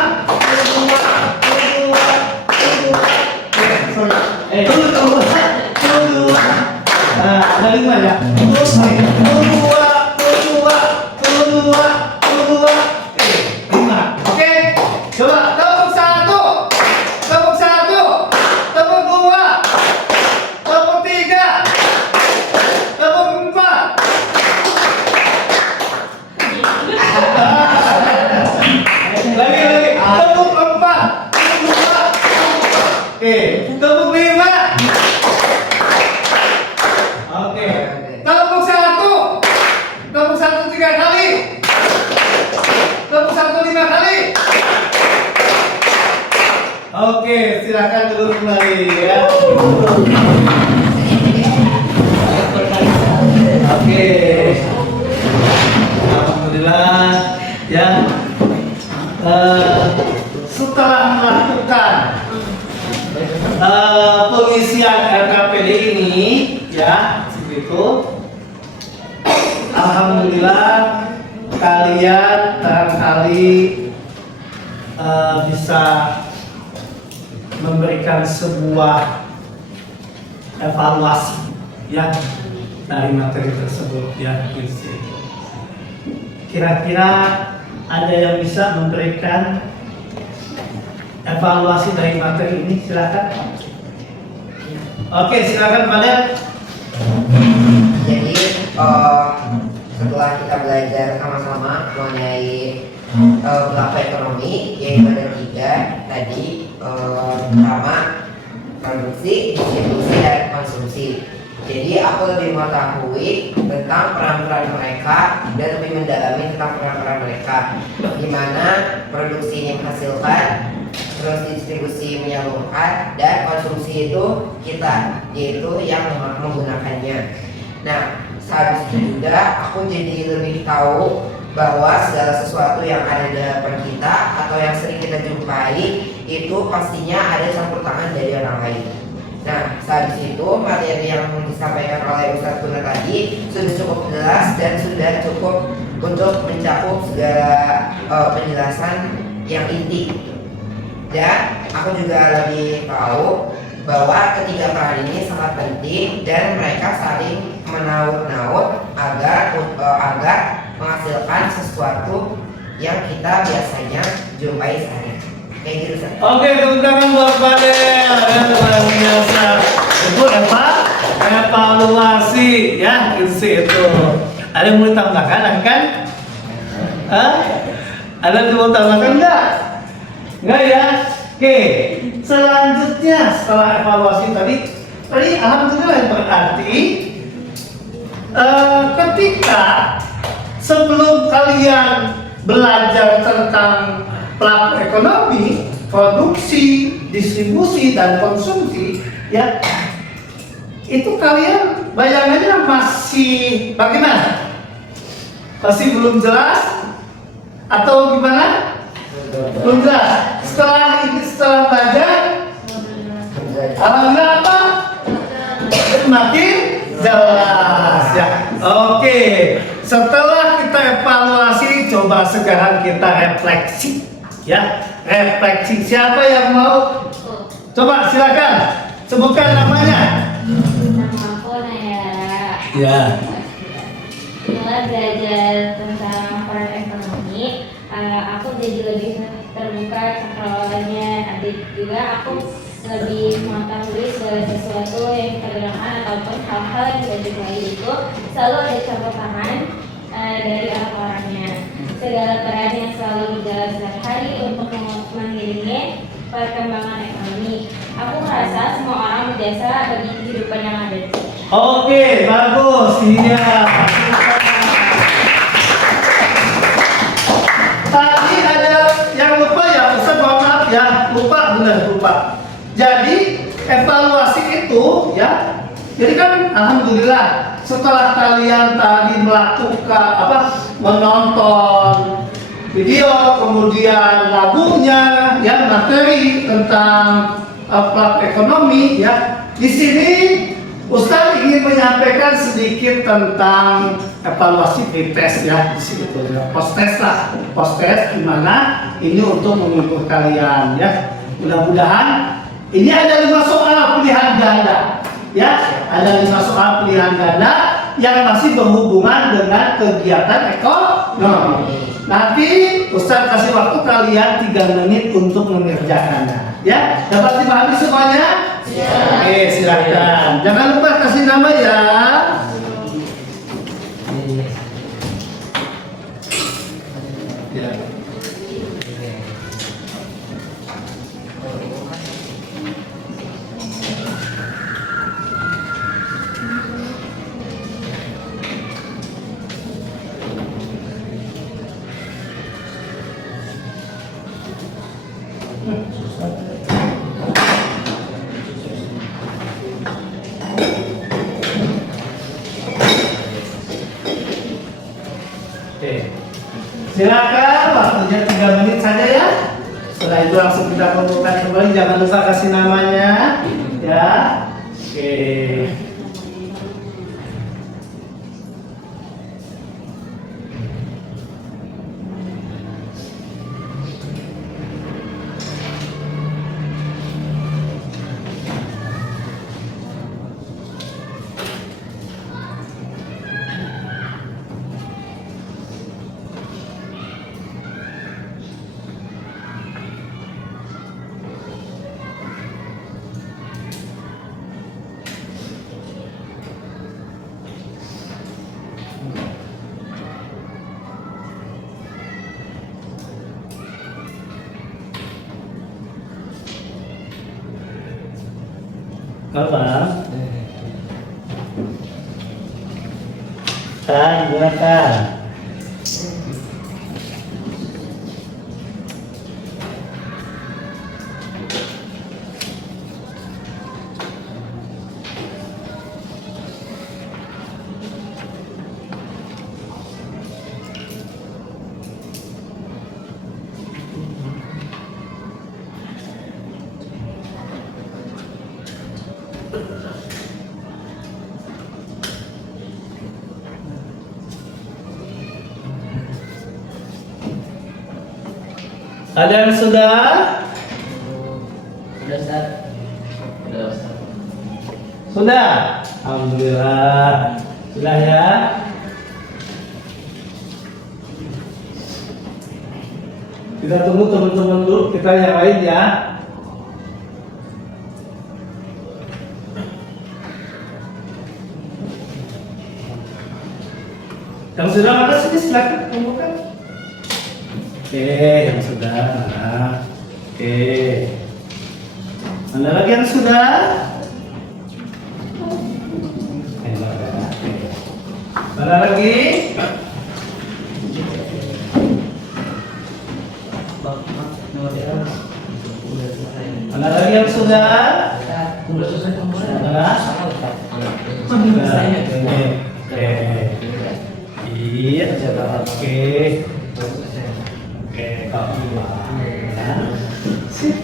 Ada 5 ya. 5. Oke. Coba tepuk 1. Tepuk 1. Tepuk 2. Tepuk 3. Tepuk 4. Lagi. Tepuk 4. Tepuk 2. Oke. Tepuk 5. Oke. Tepuk 1. Tepuk 1 3 kali. Tepuk 1 5 kali. Oke, silakan duduk kembali ya. Oke. Alhamdulillah ya. Setelah melakukan pengisian RKPD ini ya, begitu. Alhamdulillah kalian barangkali bisa memberikan sebuah evaluasi ya dari materi tersebut ya. Kira-kira ada yang bisa memberikan evaluasi dari materi ini? Silakan. Oke, silakan Fadel. Jadi setelah kita belajar sama-sama mengenai pelaku ekonomi, yaitu ada 3 tadi, pertama produksi, distribusi, dan konsumsi. Jadi aku lebih mengetahui tentang peran-peran mereka dan lebih mendalami tentang peran-peran mereka, di mana produksi ini menghasilkan, terus distribusi menyalurkan, dan konsumsi itu kita, yaitu yang menggunakannya. Nah, saat itu juga aku jadi lebih tahu bahwa segala sesuatu yang ada di depan kita atau yang sering kita jumpai itu pastinya ada campur tangan dari orang lain. Nah, saat itu materi yang disampaikan oleh Ustadz Tuna tadi sudah cukup jelas dan sudah cukup untuk mencakup segala penjelasan yang inti. Dan aku juga lebih tahu bahwa ketiga peran ini sangat penting dan mereka saling menaut-naut agar menghasilkan sesuatu yang kita biasanya jumpai sehari. Kayak gitu, Ustaz. Oke, tepuk tangan buat Fadel. Luar biasa. Itu evaluasi ya, itu. Ada yang mau ditambahkan kan? Ada yang mau tambahkan enggak? Enggak ya? Oke. Selanjutnya setelah evaluasi tadi alhamdulillah berarti ketika sebelum kalian belajar tentang pelaku ekonomi, produksi, distribusi, dan konsumsi ya, itu kalian bayangannya masih bagaimana? Masih belum jelas atau gimana? Belum jelas. Setelah belajar, alhamdulillah apa? Semakin jelas ya. Oke, setelah kita evaluasi, coba sekarang kita refleksi ya. Refleksi, siapa yang mau? Coba silakan sebutkan namanya. Ya. Setelah belajar tentang peran ekonomi, aku jadi lebih terbuka cakrawalanya. Adik juga aku lebih mengetahui segala sesuatu yang kita gunakan ataupun hal-hal yang tidak diketahui itu selalu ada campur tangan dari orang-orangnya. Segala peran yang selalu berjalan setiap hari untuk mengiringi perkembangan ekonomi. Aku merasa semua orang berjasa bagi kehidupan yang ada. Oke, bagus. Iya. Tadi ada yang lupa ya, Ustaz, mohon maaf ya, lupa. Jadi evaluasi itu ya, jadi kan alhamdulillah setelah kalian tadi melakukan menonton video, kemudian lagunya, ya materi tentang plat ekonomi ya. Di sini Ustaz ingin menyampaikan sedikit tentang evaluasi pretest ya, di situ ya. Post test gimana ini untuk mengukur kalian ya. Mudah-mudahan ini ada 5 soal pilihan ganda ya, ada 5 soal pilihan ganda yang masih berhubungan dengan kegiatan ekonomi. Nanti Ustaz kasih waktu kalian 3 menit untuk mengerjakannya ya. Dapat dipahami semuanya? Ya. Oke, silakan. Jangan lupa kasih nama ya. Ya. Oke, silakan, waktunya 3 menit saja ya. Setelah itu langsung kita kumpulkan kembali. Jangan lupa kasih namanya ya. Oke. Apa? Gunakan. Ada yang sudah? Sudah, Ustaz. Sudah, Ustaz. Sudah? Alhamdulillah. Sudah ya? Kita tunggu teman-teman dulu, kita yang lain ya. Yang sudah mana sini silakan kumpulkan. Oke, yang sudah. Nah. Oke. Mana lagi yang sudah? Mana lagi? Mana lagi yang sudah? Sudah selesai pembuatan. Mana? Sudah. Oke. Iya, coba oke. Oke, kalau sip.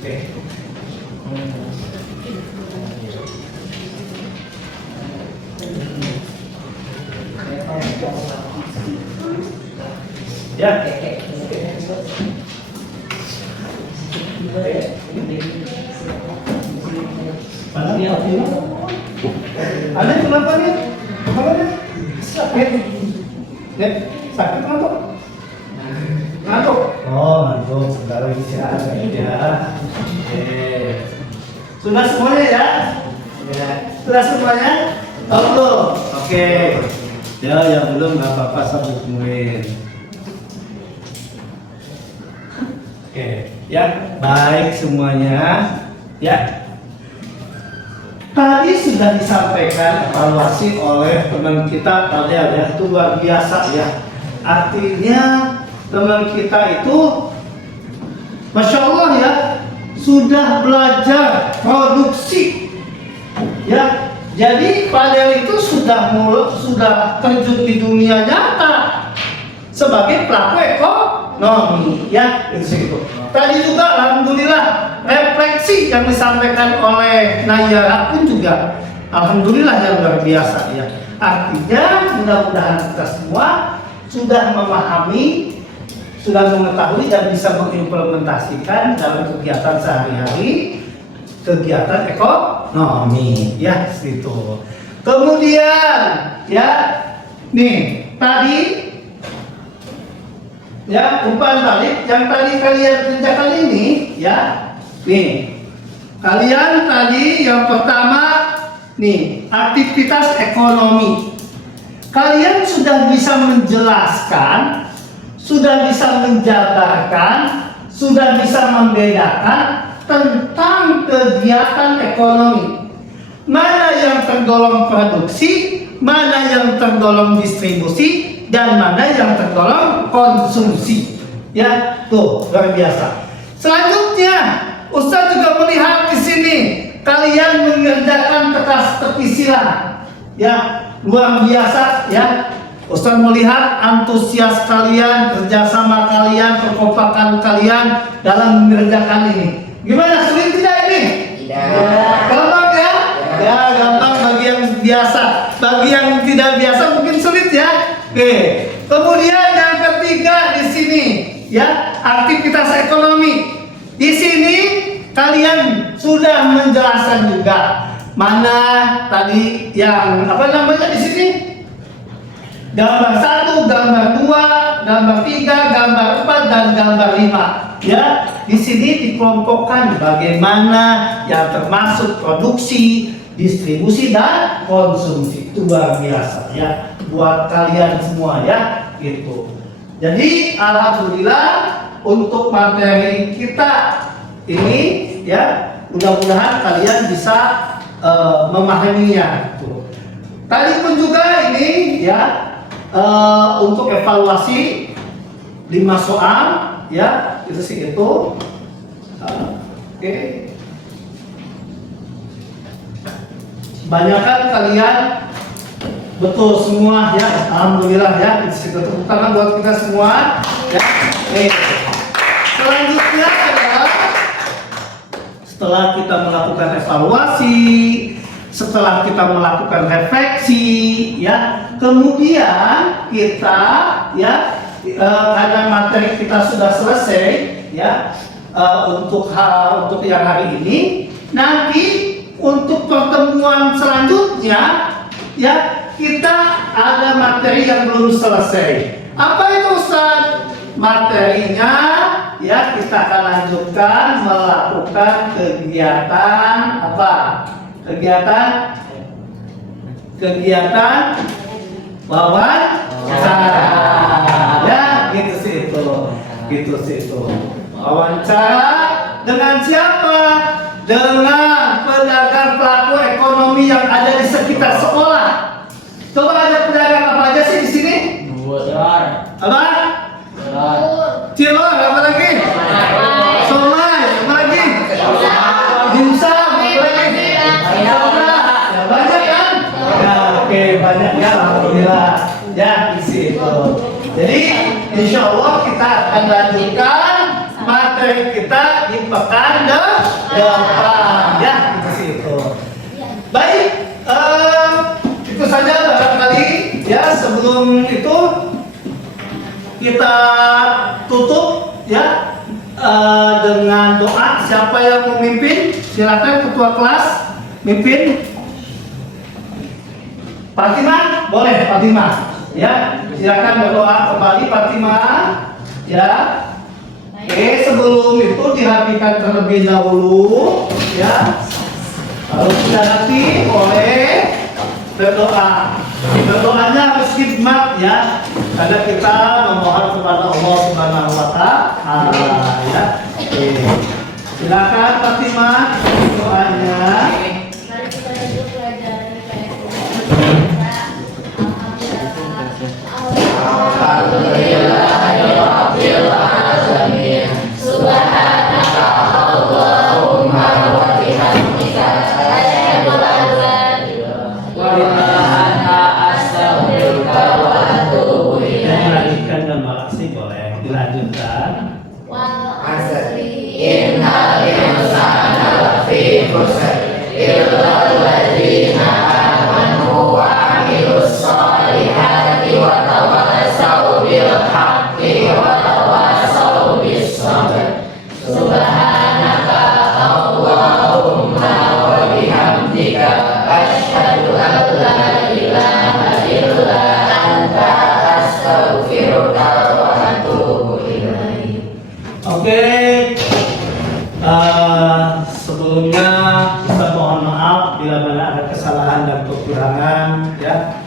Oke. Ya. Ada kenapa nih? Kepalanya sakit. Nek, sakit ngantuk? Ngantuk? Oh, ngantuk. Sebentar lagi istirahat ya. Sudah semuanya ya? Ya. Sudah semuanya? Oh, belum? Oke. Ya, yang belum nggak apa-apa, saya tungguin. Oke, ya, baik semuanya. Ya. Tadi sudah disampaikan evaluasi oleh teman kita Fadel ya, itu luar biasa ya. Artinya teman kita itu Masya Allah ya, sudah belajar produksi ya. Jadi Fadel itu sudah terjun di dunia nyata sebagai pelaku ekonomi ya, itu. Tadi juga alhamdulillah refleksi yang disampaikan oleh Nayara pun juga alhamdulillah yang luar biasa ya. Artinya mudah-mudahan kita semua sudah memahami, sudah mengetahui dan bisa mengimplementasikan dalam kegiatan sehari-hari, kegiatan ekonomi ya gitu. Kemudian ya nih tadi ya umpan balik yang tadi kalian kerjakan ini ya, nih kalian tadi yang pertama nih aktivitas ekonomi, kalian sudah bisa menjelaskan, sudah bisa menjabarkan, sudah bisa membedakan tentang kegiatan ekonomi, mana yang tergolong produksi, mana yang tergolong distribusi, dan mana yang tergolong konsumsi. Ya, tuh luar biasa. Selanjutnya, Ustaz juga melihat di sini kalian mengerjakan teka-teki silang. Ya, luar biasa ya. Ustaz melihat antusias kalian, kerjasama kalian, kekompakan kalian dalam mengerjakan ini. Gimana, sulit tidak ini? Tidak. Gampang ya? Ya, gampang bagi yang biasa. Bagi yang tidak biasa mungkin sulit ya. Oke. Kemudian yang ketiga di sini ya, aktivitas ekonomi. Di sini kalian sudah menjelaskan juga mana tadi yang apa namanya di sini? Gambar 1, gambar 2, gambar 3, gambar 4 dan gambar 5. Ya, di sini dikelompokkan bagaimana yang termasuk produksi, distribusi dan konsumsi. Itu luar biasa ya buat kalian semua ya gitu. Jadi alhamdulillah untuk materi kita ini ya, mudah-mudahan kalian bisa memahaminya. Tuh. Tadi pun juga ini ya untuk evaluasi 5 soal ya, itu sih itu. Oke. Banyakan kalian betul semua ya, alhamdulillah ya. Tepuk tangan buat kita semua ya. Selanjutnya adalah setelah kita melakukan evaluasi, setelah kita melakukan refleksi ya, kemudian kita ya karena materi kita sudah selesai ya untuk yang hari ini, nanti untuk pertemuan selanjutnya ya kita ada materi yang belum selesai. Apa itu Ustaz? Materinya ya kita akan lanjutkan melakukan kegiatan apa? Kegiatan wawancara. Ya, gitu sih itu. Wawancara dengan siapa? Dengan pedagang pelaku ekonomi yang ada di sekitar sekolah. Coba ada pedagang apa aja sih di sini? Apa? Cilor, apa lagi? Somai, apa lagi? Dimsum, apa lagi? Ya, banyak kan? Ya, oke, banyak ya, alhamdulillah. Ya, di situ. Jadi, insya Allah kita akan lanjutkan materi kita di pekan depan. Ya, di situ. Baik, itu saja barangkali. Ya, sebelum itu kita tutup ya dengan doa. siapa yang mau mimpin? Silakan ketua kelas mimpin. Fatimah, boleh Fatimah. Ya, silakan berdoa kembali Fatimah. Ya. Oke, sebelum itu dirapikan terlebih dahulu, ya. Lalu sudah nanti boleh berdoa. Berdoanya harus khidmat ya, karena kita memohon kepada Allah Subhanahu wa Ta'ala ya. Oke. Silakan Fatimah doanya. Mari kita duduk pelajaran IPS. Alhamdulillahirabbil alamin. Subhanaka Allahumma wa bihamdika asyhadu an la ilaha illa anta astaghfiruka wa atubu ilaik. Dilanjutkan dan makasih boleh dilanjutkan. Wal Asri innal insana lafi khusr illa alladziina amanu wa 'amilus shalihati wa tawassaw bil haqqi wa tawassaw bis sabr. Subhanaka Allahumma wa bihamdika asyhadu an la ilaha illa anta astaghfiruka wa atubu ilaik. Oke, sebelumnya kita mohon maaf bila mana ada kesalahan dan kekurangan ya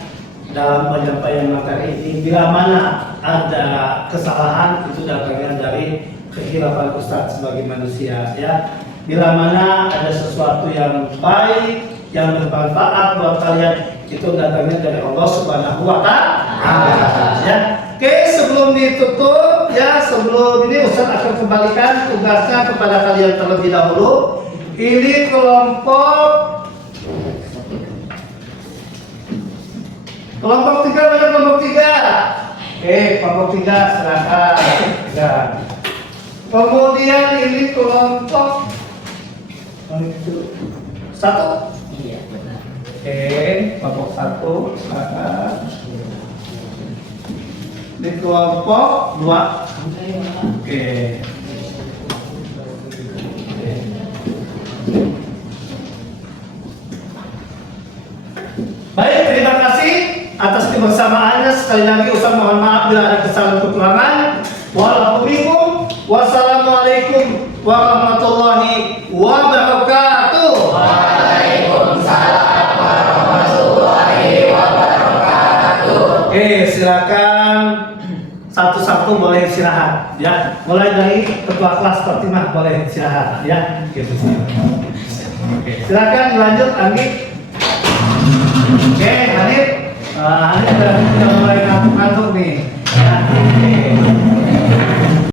dalam penyampaian materi ini. Bila mana ada kesalahan itu datangnya dari kekhilafan Ustadz sebagai manusia ya. Bila mana ada sesuatu yang baik yang bermanfaat buat kalian itu datangnya dari Allah Subhanahu wa Ta'ala ya. Oke, sebelum ditutup ya, sebelum ini Ustaz akan kembalikan tugasnya kepada kalian terlebih dahulu. Ini kelompok 3 pada kelompok 3. Oke, kelompok 3 silakan. Ya. Kemudian ini kelompok 1. Iya, benar. Oke, kelompok 1 silakan. Di kelompok 2. Oke. Baik, terima kasih atas kebersamaannya. Sekali lagi Ustaz mohon maaf bila ada kesalahan kekurangan. Wassalamualaikum warahmatullahi wabarakatuh. Waalaikumsalam warahmatullahi wabarakatuh. Oke, silakan satu-satu boleh istirahat ya. Mulai dari ketua kelas Fatimah boleh istirahat ya. Gitu. Oke, silakan lanjut Anggi. Oke, Hanif. Hanif sudah mulai ngantuk-ngantuk nih.